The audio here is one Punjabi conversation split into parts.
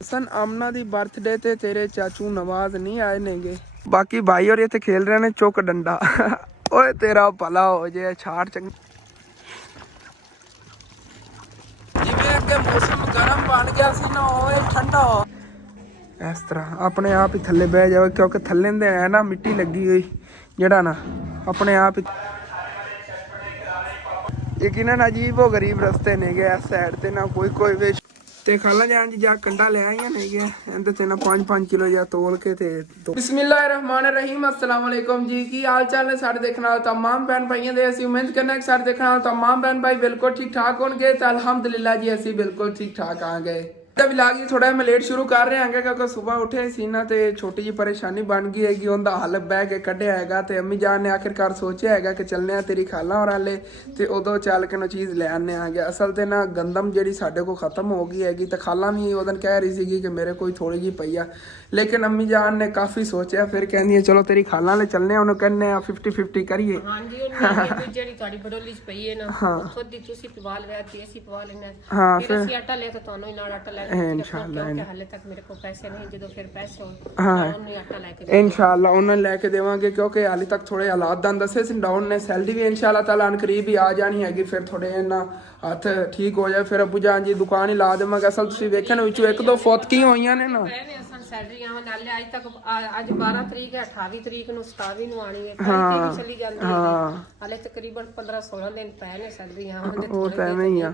सन आमना दी बर्थडे ते तेरे चाचू नवाज नहीं आए नेगे। बाकी भाई और इत्थे खेल रहे ने चुक डंडा। ओए तेरा भला हो जाए छाड़ चंगी। जिवें अगे मौसम गर्म बन गया सी ना ओए ठंडा हो इस तरह अपने आप ही थल्ले बह जाओ क्योंकि थल्ले दे है ना मिट्टी लगी हुई जड़ा ना अपने आप ही यकीनन अजीब हो गरीब रस्ते ने गए इस साइड ते ना कोई वे ते खाला जान जी जा कंडा ले आईया नहीं गया एंदे ते ना 5-5 किलो जा तोल के ते बिस्मिल्लाहिर्रहमानिर्रहीम अस्सलाम वालेकुम जी की हाल चाल है सारे देखने वाले तमाम बहन भाइयों दे ਅਸੀਂ उम्मीद करना है सारे देखने वाले तमाम बहन भाई बिल्कुल ठीक ठाक होंगे तो अल्हम्दुलिल्लाह जी ਅਸੀਂ बिल्कुल ठीक ठाक आ गए व्लॉग जी थोड़ा मैं लेट शुरू कर रहा है क्योंकि सुबह उठे सी ना तो छोटी जी परेशानी बन गई हैगी उनका हल बह के कढ़िया है तो अम्मी जान ने आखिरकार सोचा है कि चलने तेरी खाला और हाले तो उदों चल के चीज़ ले आने आ गया असल तो ना गंदम जी साढ़े को खत्म हो गई हैगी तो खाला भी उस दिन कह रही सी कि मेरे कोई थोड़ी जी पई आ लेकिन अम्मी जान ने काफ़ी सोचा फिर कहनी है चलो तेरी खाला ले चलने उन्होंने कहने 50-50 करिए हाँ इंशाअल्लाह उन्होंने लैके देवांगे क्योंकि हाले तक थोड़े हालात दन दसे सी डाउन ने सैलरी भी इंशाअल्लाह ताला करीब ही आ जानी हैगी फिर थोड़े ना हथ ठीक हो जाए फिर अबू जान जी दुकान ही ला देवांगे असल तुसीं वेखन विचों 1-2 फौतकी होईयां ने ना सैलरी नाले अज तक अज 12 तरीक है 28 तरीक ਨੂੰ 27 ਨੂੰ ਆਣੀ ਹੈ ਕਈ ਚਲੀ ਜਾਂਦੀ ਹੈ ਹਾਲੇ ਤਕਰੀਬਨ 15-16 ਦਿਨ ਪਏ ਨੇ ਸੈਲਰੀ ਆਉਣ ਦੇ ਉਹ ਤਾਂ ਐਵੇਂ ਹੀ ਆ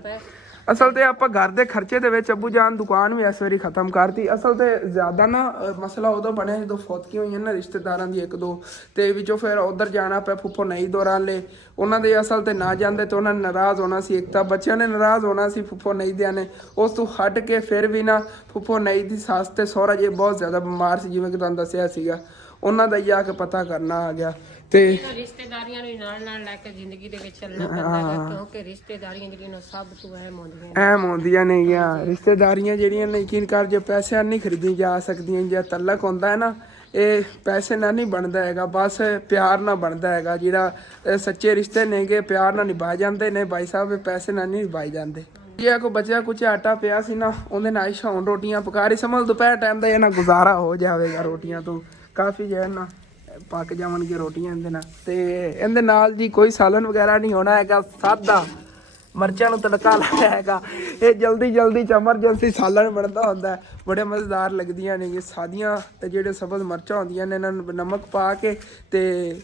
ਅਸਲ ਤੇ ਆਪਾਂ ਘਰ ਦੇ ਖਰਚੇ ਦੇ ਵਿੱਚ ਅੱਬੂ ਜਾਨ ਦੁਕਾਨ ਵੀ ਇਸ ਵਾਰੀ ਖਤਮ ਕਰਤੀ ਅਸਲ ਤੇ ਜ਼ਿਆਦਾ ਨਾ ਮਸਲਾ ਉਦੋਂ ਬਣਿਆ ਜਦੋਂ ਫੌਤਕੀ ਹੋਈਆਂ ਨਾ ਰਿਸ਼ਤੇਦਾਰਾਂ ਦੀ 1-2 ਤੇ ਵਿੱਚੋਂ ਫਿਰ ਉਧਰ ਜਾਣਾ ਪਿਆ ਫੁੱਫੋ ਨਹੀਂ ਦੌਰਾਨ ਲੈ ਉਹਨਾਂ ਦੇ ਅਸਲ ਤੇ ਨਾ ਜਾਂਦੇ ਤੇ ਉਹਨਾਂ ਨੇ ਨਾਰਾਜ਼ ਹੋਣਾ ਸੀ ਇੱਕ ਤਾਂ ਬੱਚਿਆਂ ਨੇ ਨਾਰਾਜ਼ ਹੋਣਾ ਸੀ ਫੁੱਫੋ ਨਹੀਂ ਦਿਆਂ ਨੇ ਉਸ ਤੋਂ ਹਟ ਕੇ ਫਿਰ ਵੀ ਨਾ ਫੁੱਫੋ ਨਹੀਂ ਦੀ ਸੱਸ ਤੇ ਸਹੁਰਾ ਜੀ ਬਹੁਤ ਜ਼ਿਆਦਾ ਬਿਮਾਰ ਸੀ ਜਿਵੇਂ ਕਿ ਤੁਹਾਨੂੰ ਦੱਸਿਆ ਸੀਗਾ ਉਹਨਾਂ ਦਾ ਹੀ ਆ ਕੇ ਪਤਾ ਕਰਨਾ ਆ ਗਿਆ ਤੇ ਰਿਸ਼ਤੇਦਾਰੀਆਂ ਨੂੰ ਨਾਲ ਲੈ ਕੇ ਜ਼ਿੰਦਗੀ ਦੇ ਵਿੱਚ ਚੱਲਣਾ ਪੈਂਦਾ ਹੈ ਕਿਉਂਕਿ ਰਿਸ਼ਤੇਦਾਰੀਆਂ ਜਿਹੜੀਆਂ ਸਭ ਤੋਂ ਅਹਿਮ ਹੁੰਦੀਆਂ ਨੇ ਯਾਰ ਰਿਸ਼ਤੇਦਾਰੀਆਂ ਜਿਹੜੀਆਂ ਨੇ ਯਕੀਨ ਕਰ ਜੇ ਪੈਸਿਆਂ ਨਹੀਂ ਖਰੀਦੀਆਂ ਜਾ ਸਕਦੀਆਂ ਜੇ ਤਲਕ ਹੁੰਦਾ ਹੈ ਨਾ ਇਹ ਪੈਸੇ ਨਾਲ ਨਹੀਂ ਬਣਦਾ ਹੈਗਾ ਬਸ ਪਿਆਰ ਨਾਲ ਬਣਦਾ ਹੈਗਾ ਜਿਹੜਾ ਸੱਚੇ ਰਿਸ਼ਤੇ ਨੇਗੇ ਪਿਆਰ ਨਾਲ ਨਿਭਾਏ ਜਾਂਦੇ ਨੇ ਭਾਈ ਸਾਹਿਬ ਪੈਸੇ ਨਾਲ ਨਹੀਂ ਨਿਭਾਏ ਜਾਂਦੇ ਜੇ ਕੋ ਬਚਿਆ ਕੁਛ ਆਟਾ ਪਿਆ ਸੀ ਨਾ ਉਹਦੇ ਨਾਲ ਸ਼ੌਣ ਰੋਟੀਆਂ ਪਕਾ ਰਹੀ ਸਮਝ ਦੁਪਹਿਰ ਟਾਈਮ ਦਾ ਇਹਨਾਂ ਗੁਜ਼ਾਰਾ ਹੋ ਜਾਵੇਗਾ ਰੋਟੀਆਂ ਤੋਂ ਕਾਫੀ ਜਿਹੜਾ ਨਾ ਪੱਕ ਜਾਵਣਗੇ ਰੋਟੀਆਂ ਇਹਦੇ ਨਾਲ ਤੇ ਇਹਦੇ ਨਾਲ ਜੀ ਕੋਈ ਸਾਲਨ ਵਗੈਰਾ ਨਹੀਂ ਹੋਣਾ ਹੈਗਾ ਸਾਦਾ ਮਿਰਚਾਂ ਨੂੰ ਤੜਕਾ ਲਾਇਆ ਹੈਗਾ ਇਹ ਜਲਦੀ ਚ ਐਮਰਜੈਂਸੀ ਸਾਲਨ ਬਣਦਾ ਹੁੰਦਾ ਬੜੇ ਮਜ਼ੇਦਾਰ ਲੱਗਦੀਆਂ ਨੇ ਇਹ ਸਾਦੀਆਂ ਤੇ ਜਿਹੜੇ ਸਬਜ਼ ਮਿਰਚਾਂ ਹੁੰਦੀਆਂ ਨੇ ਇਹਨਾਂ ਨੂੰ ਨਮਕ ਪਾ ਕੇ ਤੇ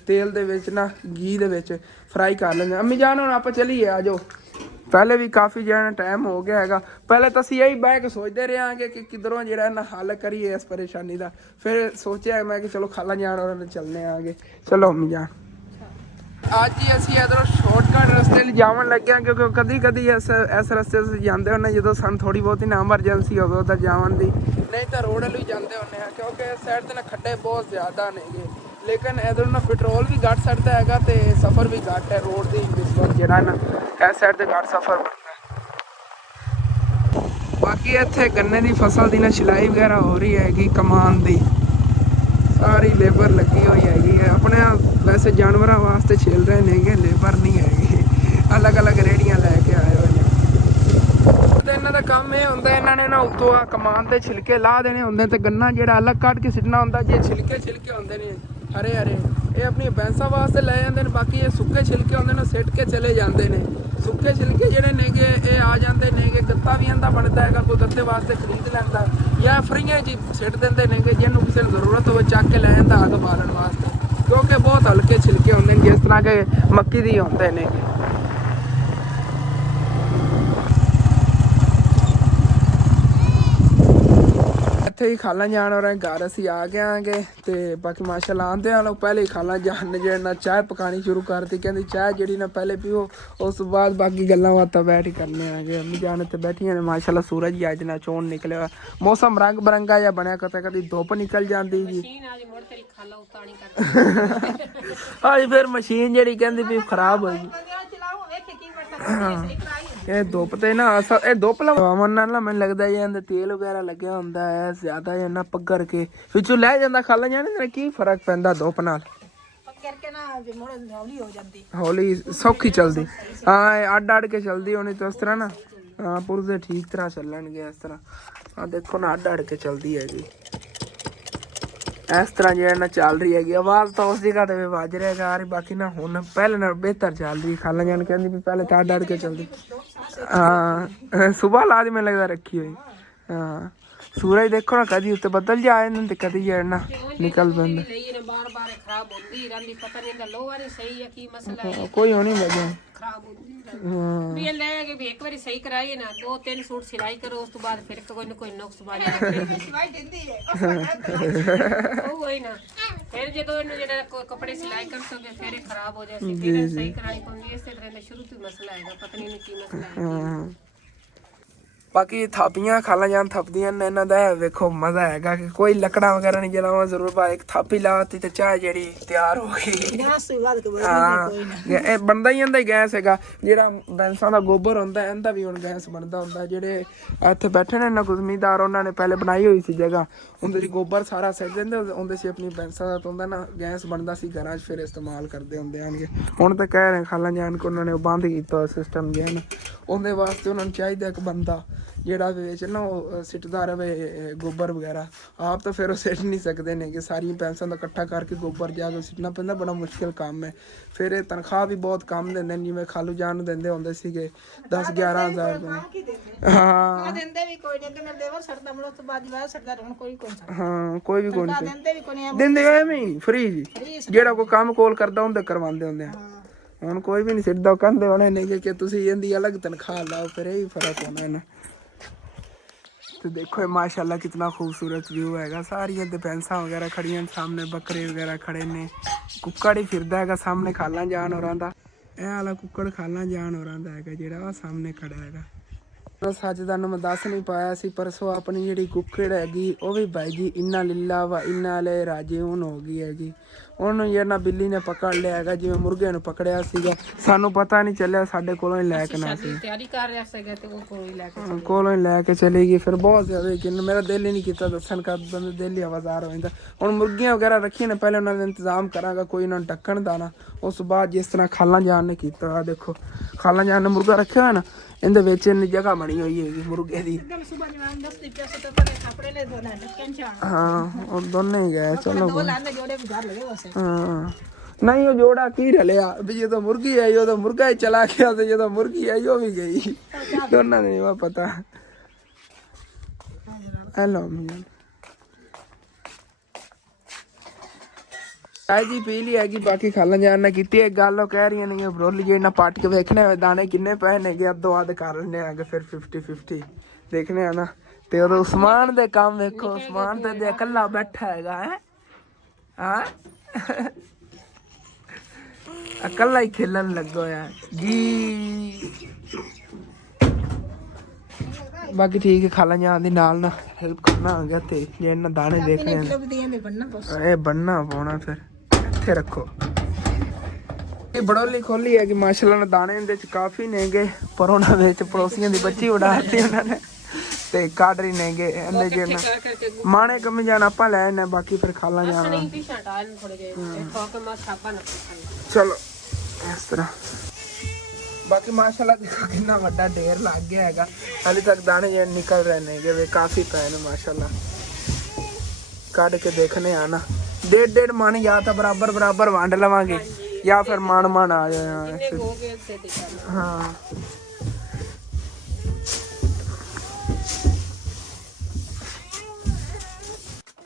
ਤੇਲ ਦੇ ਵਿੱਚ ਨਾ ਘੀ ਦੇ ਵਿੱਚ ਫਰਾਈ ਕਰ ਲੈਂਦੇ ਅੰਮੀ ਜਾਨ ਹੁਣ ਆਪਾਂ ਚਲੀਏ ਆ ਜਾਓ पहले भी काफ़ी जो टाइम हो गया है पहले तो असं यही बह के सोचते रहे हैं कि किधरों जो ना हल करिए इस परेशानी का फिर सोचा मैं कि चलो खाला जान और चलने आगे चलो अम्मी जान अज ही असी इधरों शॉर्टकट रस्ते जावन लगे हैं क्योंकि कभी इस रस्ते से जाते होने जो सन थोड़ी बहुत ही ना एमरजेंसी हो उधर जावन की नहीं तो रोड वाली जाते होने क्योंकि इस साइड से ना खड्डे बहुत ज़्यादा ने लेकिन इधर ना पेट्रोल भी घट सकता है तो सफ़र भी घट है रोड की जरा ना इस साइड से घट सफ़र बनता बाकी इत्थे गन्ने की फसल की ना सिलाई वगैरह हो रही हैगी कमान की सारी लेबर लगी हुई हैगी है अपने वैसे जानवरों वास्ते छेल रहे हैं लेबर नहीं हैगी अलग अलग रेहड़ियाँ लैके आए हुए हैं इन्हों का काम यह होंगे इन्होंने ना उत्तों आ कमान के छिलके ला देने होंगे तो गन्ना जो अलग कट के सिटना होंगे जे छिलके होंगे ने हरे हरे ये अपनी भैंसा वास्ते लै जाते हैं बाकी ये सुक्के छिलके होंगे ना सिट के चले जाते हैं सुक्के छिलके जोड़े नेगे ये आ जाते नेगे गत्ता भी इनका बनता है कोई गत्ते वास्ते खरीद लैंदा या फ्रीआं च सिट देंगे नेगे जिन्होंने किसी जरूरत हो चक के लै जाता अग बालन वास्ते क्योंकि बहुत हल्के छिलके होंगे जिस तरह के मक्की दी होंगे ने ਇੱਥੇ ਹੀ ਖਾਲਾ ਜਾਣ और घर ਅਸੀਂ आ गए आगे तो बाकी माशाल्लाह आंदे हैं पहले ही खाला जान ने जो ना चाय पकानी शुरू करती कहती चाय जी ना पहले पीओ उस बाद बाकी गल्लां बातां बैठ ही करने आगे अम्मी जान इत्थे बैठियां ने माशाल्लाह सूरज ही अज ना चोन निकले मौसम रंग बरंगा जिहा बनया कदी धुप निकल जाती जी अज फिर मशीन जी कहती भी खराब हो गई ਇਹ ਧੁੱਪ ਤੇ ਨਾ ਇਹ ਧੁੱਪ ਲਵਾਉਣ ਨਾਲ ਨਾ ਮੈਨੂੰ ਲੱਗਦਾ ਇਹ ਤੇਲ ਵਗੈਰਾ ਲੱਗਿਆ ਹੁੰਦਾ ਹੈ ਜ਼ਿਆਦਾ ਇਹਨਾਂ ਪੱਗਰ ਕੇ ਵਿੱਚੋਂ ਲੈ ਜਾਂਦਾ ਖਾਲਾ ਜਾਣੇ ਕੀ ਫਰਕ ਪੈਂਦਾ ਧੁੱਪ ਨਾਲ ਪੱਗਰ ਕੇ ਨਾ ਹੌਲੀ ਹੋ ਜਾਂਦੀ ਹੌਲੀ ਸੌਖੀ ਚੱਲਦੀ ਹਾਂ ਅੱਡ ਕੇ ਚੱਲਦੀ ਹੋਣੀ ਤੇ ਉਸ ਤਰ੍ਹਾਂ ਨਾ ਹਾਂ ਪੁਰਜ਼ੇ ਠੀਕ ਤਰ੍ਹਾਂ ਚੱਲਣਗੇ ਇਸ ਤਰ੍ਹਾਂ। ਆ ਦੇਖੋ ਨਾ ਅੱਡ ਅੱਡ ਕੇ ਚੱਲਦੀ ਹੈਗੀ ਇਸ ਤਰ੍ਹਾਂ ਜਿਹੜਾ ਨਾ ਚੱਲ ਰਹੀ ਹੈਗੀ। ਆਵਾਜ਼ ਤਾਂ ਉਸ ਜਗ੍ਹਾ ਤੇ ਵੱਜ ਰਿਹਾ ਯਾਰ, ਬਾਕੀ ਨਾ ਹੁਣ ਪਹਿਲੇ ਨਾਲ ਬਿਹਤਰ ਚੱਲ ਰਹੀ। ਖਾਲਾ ਜਾਨ ਕਹਿੰਦੀ ਵੀ ਪਹਿਲੇ ਤਾਂ ਅੱਡ ਅੱਡ ਕੇ ਚੱਲਦੀ। ਹਾਂ ਸੁਬਹ ਲਾ ਦੀ ਮੈਨੂੰ ਲੱਗਦਾ ਰੱਖੀ ਹੋਈ। ਹਾਂ सूरज देखो ना कदी उत्ते बदल जाए ना ते कदी ना निकल बंदा बार-बार खराब होती रहंदी, पता नहीं दा लोहा नहीं सही है की मसला है। कोई होनी वजह खराब होती रहंदी भी ले के भी एक बार सही कराई ना 2-3 सूट सिलाई करो उस तो बाद फिर कोई न कोई नुक्स बाज सिलाई देंदी है ओ वही ना फिर जो इन्हें जेड़ा कपड़े सिलाई कर सके फिर खराब हो जाए फिर सही करानी पड़ती है। इस तरह शुरू तो मसला है, पता नहीं की मसला है। ਬਾਕੀ ਥਾਪੀਆਂ ਖਾਲਾ ਜਾਨ ਥੱਪਦੀਆਂ ਨੇ ਇਹਨਾਂ ਦਾ ਵੇਖੋ ਮਜ਼ਾ ਹੈਗਾ ਕਿ ਕੋਈ ਲੱਕੜਾਂ ਵਗੈਰਾ ਨਹੀਂ ਜਲਾਵਾਂ ਜ਼ਰੂਰ ਪਾ ਇੱਕ ਥਾਪੀ ਲਾਤੀ ਤੇ ਚਾਹ ਜਿਹੜੀ ਤਿਆਰ ਹੋ ਗਈ। ਹਾਂ ਇਹ ਬਣਦਾ ਹੀ ਜਾਂਦਾ ਹੀ ਗੈਸ ਹੈਗਾ। ਜਿਹੜਾ ਬੈਂਸਾਂ ਦਾ ਗੋਬਰ ਹੁੰਦਾ ਇਹਦਾ ਵੀ ਹੁਣ ਗੈਸ ਬਣਦਾ ਹੁੰਦਾ। ਜਿਹੜੇ ਇੱਥੇ ਬੈਠੇ ਨੇ ਇਹਨਾਂ ਜ਼ਿਮੀਂਦਾਰ ਉਹਨਾਂ ਨੇ ਪਹਿਲੇ ਬਣਾਈ ਹੋਈ ਸੀ ਜਗ੍ਹਾ, ਉਹਦੇ ਚ ਗੋਬਰ ਸਾਰਾ ਸਿੱਟ ਦਿੰਦੇ ਹੁੰਦੇ ਸੀ ਆਪਣੀ ਬੈਂਸਾਂ ਦਾ, ਤਾਂ ਹੁੰਦਾ ਨਾ ਗੈਸ ਬਣਦਾ ਸੀ ਘਰਾਂ 'ਚ ਫਿਰ ਇਸਤੇਮਾਲ ਕਰਦੇ ਹੁੰਦੇ ਆਣਗੇ। ਹੁਣ ਤਾਂ ਕਹਿ ਰਹੇ ਖਾਲਾ ਜਾਨ ਕਿ ਉਹਨਾਂ ਨੇ ਬੰਦ ਕੀਤਾ ਸਿਸਟਮ ਜਿਹਾ ਨਾ, ਉਹਦੇ ਵਾਸਤੇ ਉਹਨਾਂ ਨੂੰ ਚਾਹੀਦਾ ਇੱਕ ਬੰਦਾ ਜਿਹੜਾ ਵਿੱਚ ਨਾ ਉਹ ਸਿੱਟਦਾ ਰਹੇ ਗੋਬਰ ਵਗੈਰਾ। ਆਪ ਤਾਂ ਫਿਰ ਉਹ ਸਿੱਟ ਨਹੀਂ ਸਕਦੇ ਨੇ ਕਿ ਸਾਰੀਆਂ ਪੈਸਿਆਂ ਦਾ ਇਕੱਠਾ ਕਰਕੇ ਗੋਬਰ ਜਾ ਕੇ ਸਿੱਟਣਾ ਪੈਂਦਾ, ਬੜਾ ਮੁਸ਼ਕਿਲ ਕੰਮ ਹੈ। ਫਿਰ ਇਹ ਤਨਖਾਹ ਵੀ ਬਹੁਤ ਕਮ ਦਿੰਦੇ ਨੇ, ਜਿਵੇਂ ਖਾਲੂ ਜਾਨ ਨੂੰ ਦਿੰਦੇ ਹੁੰਦੇ ਸੀਗੇ 10-11 ਹਜ਼ਾਰ। ਹਾਂ ਹਾਂ ਕੋਈ ਵੀ ਕੋਈ ਨਹੀਂ ਦਿੰਦੇ ਐਵੇਂ ਫਰੀ ਜੀ, ਜਿਹੜਾ ਕੋਈ ਕੰਮ ਕੋਲ ਕਰਦਾ ਉਹਦੇ ਕਰਵਾਉਂਦੇ ਹੁੰਦੇ ਆ। ਹੁਣ ਕੋਈ ਵੀ ਨਹੀਂ ਸਿੱਟਦਾ, ਕਹਿੰਦੇ ਹੋਣੇ ਨੇ ਕਿ ਤੁਸੀਂ ਇਹਦੀ ਅਲੱਗ ਤਨਖਾਹ ਲਾਓ, ਫਿਰ ਇਹ ਹੀ ਫਰਕ ਹੋਣਾ ਨਾ। तो देखो माशाल्लाह कितना खूबसूरत व्यू हैगा। सारियां ते भैंसां वगैरह खड़ियां सामने, बकरे वगैरह खड़े ने, कुक्कड़ ही फिरदा हैगा सामने खाला जान होरां दा। ਇਹ ਵਾਲਾ ਕੁੱਕੜ ਖਾਲਾ ਜਾਨ ਹੋਰਾਂ ਦਾ ਹੈਗਾ ਜਿਹੜਾ ਆ ਸਾਹਮਣੇ ਖੜਾ ਹੈਗਾ। ਸੱਚ ਤੁਹਾਨੂੰ ਮੈਂ ਦੱਸ ਨਹੀਂ ਪਾਇਆ ਸੀ, ਪਰਸੋਂ ਆਪਣੀ ਜਿਹੜੀ ਕੁੱਕੜ ਹੈਗੀ ਉਹ ਵੀ ਬਾਈ ਜੀ ਇੰਨਾ ਲੀਲਾ ਵਾ ਇੰਨਾ ਲੈ ਰਾਜੀ ਹੁਣ ਹੋ ਗਈ ਹੈਗੀ। ਉਹਨੂੰ ਜਿਹੜਾ ਬਿੱਲੀ ਨੇ ਪਕੜ ਲਿਆ ਹੈਗਾ, ਜਿਵੇਂ ਮੁਰਗੇ ਨੂੰ ਪਕੜਿਆ ਸੀਗਾ, ਸਾਨੂੰ ਪਤਾ ਨਹੀਂ ਚੱਲਿਆ, ਸਾਡੇ ਕੋਲੋਂ ਹੀ ਲੈ ਕੇ ਨਾ ਸੀ ਤਿਆਰੀ ਕਰ ਰਿਹਾ ਸੀਗਾ ਤੇ ਉਹ ਕੋਲੋਂ ਹੀ ਲੈ ਕੇ ਚਲੀ ਗਈ। ਫਿਰ ਬਹੁਤ ਜ਼ਿਆਦਾ ਕਿ ਮੇਰਾ ਦਿਲ ਹੀ ਨਹੀਂ ਕੀਤਾ ਦੱਸਣ ਕਾ, ਬੰਦੇ ਦਿਲ ਹੀ ਆਵਾਜ਼ਾਰ ਹੋ ਜਾਂਦਾ। ਹੁਣ ਮੁਰਗੀਆਂ ਵਗੈਰਾ ਰੱਖੀਆਂ ਨੇ, ਪਹਿਲੇ ਉਹਨਾਂ ਦਾ ਇੰਤਜ਼ਾਮ ਕਰਾਂਗਾ ਕੋਈ ਉਹਨਾਂ ਨੂੰ ਢੱਕਣ ਦਾ ਨਾ। ਉਸ ਤੋਂ ਬਾਅਦ ਜਿਸ ਤਰ੍ਹਾਂ ਖਾਲਾ ਜਾਨ ਨੇ ਕੀਤਾ, ਆ ਦੇਖੋ ਖਾਲਾ ਜਾਨ ਨੇ ਮੁਰਗਾ ਰੱਖਿਆ ਹੋਇਆ ਨਾ, ਇਹਦੇ ਵਿੱਚ ਇੰਨੀ ਜਗ੍ਹਾ ਬਣੀ ਹੋਈ ਹੈਗੀ ਮੁਰਗੇ ਦੀ। ਹਾਂ ਉਹ ਦੋਨੇ ਹੀ ਗਏ ਚਲੋ। ਹਾਂ ਨਹੀਂ ਉਹ ਜੋੜਾ ਕੀ ਰਲਿਆ ਵੀ ਜਦੋਂ ਮੁਰਗੀ ਆਈ ਉਦੋਂ ਮੁਰਗਾ ਹੀ ਚਲਾ ਗਿਆ ਤੇ ਜਦੋਂ ਮੁਰਗੀ ਆਈ ਉਹ ਵੀ ਗਈ, ਦੋਨਾਂ ਨੇ ਨਹੀਂ ਪਤਾ। ਹੈਲੋ ਚਾਹ ਜੀ ਪੀ ਲਈ ਹੈਗੀ। ਬਾਕੀ ਖਾਲਾ ਜਾਨ ਨੇ ਕੀਤੀ ਇੱਕ ਗੱਲ, ਉਹ ਕਹਿ ਰਹੀਆਂ ਨੇ ਬਰੋਲੀ ਜੇ ਨਾ ਪੱਟ ਕੇ ਵੇਖਣੇ ਹੋਏ ਦਾਣੇ ਕਿੰਨੇ ਪਏ ਨੇਗੇ, ਅੱਧੋ ਅੱਧ ਕਰ ਲੈਣੇ ਆਗੇ ਫਿਰ 50-50 ਦੇਖਣੇ ਆ ਨਾ। ਤੇ ਉਦੋਂ ਉਸਮਾਨ ਦੇ ਕੰਮ ਵੇਖੋ, ਉਸਮਾਨ ਤੇ ਇਕੱਲਾ ਬੈਠਾ ਹੈਗਾ ਹੈ, ਹਾਂ ਇਕੱਲਾ ਹੀ ਖੇਲਣ ਲੱਗਾ ਹੋਇਆ ਜੀ। ਬਾਕੀ ਠੀਕ ਹੈ, ਖਾਲਾ ਜਾਨ ਦੀ ਨਾਲ ਨਾ ਹੈਲਪ ਕਰਨਾ ਆ ਗਿਆ ਤੇ ਜੇ ਇਹਨਾਂ ਦਾਣੇ ਦੇਖਣੇ ਇਹ ਬੰਨਣਾ ਪਾਉਣਾ, ਫਿਰ ਇੱਥੇ ਰੱਖੋ। ਇਹ ਬੜੋਲੀ ਖੋਲੀ ਹੈ ਕਿ ਮਾਸ਼ਾਅੱਲਾ ਨਾਲ ਦਾਣੇ ਇਹਦੇ ਚ ਕਾਫੀ ਨੇਗੇ, ਪਰ ਉਹਨਾਂ ਵਿੱਚ ਪੜੋਸੀਆਂ ਦੀ ਬੱਚੀ ਉਡਾਤੀ ਉਹਨਾਂ ਨੇ ਤੇ ਕੱਢ ਰਹੀ ਨੇਗੇ ਇਹਦੇ ਜੇ ਨਾ ਮਾਣੇ ਕਮੀ ਜਾਣ ਆਪਾਂ ਲੈ ਆਨੇ। ਬਾਕੀ ਫਿਰ ਖਾਲਾ ਜਾਣਾ ਚਲੋ ਇਸ ਤਰ੍ਹਾਂ। ਬਾਕੀ ਮਾਸ਼ਾਅੱਲਾ ਦੇਖੋ ਕਿੰਨਾ ਵੱਡਾ ਢੇਰ ਲੱਗ ਗਿਆ ਹੈਗਾ, ਹਾਲੇ ਤੱਕ ਦਾਣੇ ਜਿਹੜੇ ਨਿਕਲ ਰਹੇ ਨੇ ਜਿਵੇਂ ਕਾਫੀ ਪਏ ਨੇ ਮਾਸ਼ਾਅੱਲਾ। ਕੱਢ ਕੇ ਦੇਖਣੇ ਆ ਨਾ, 1.5 ਮਣ ਜਾਂ ਤਾਂ ਬਰਾਬਰ ਵੰਡ ਲਵਾਂਗੇ ਜਾਂ ਫਿਰ ਮਣ ਆ ਜਾਏ। ਹਾਂ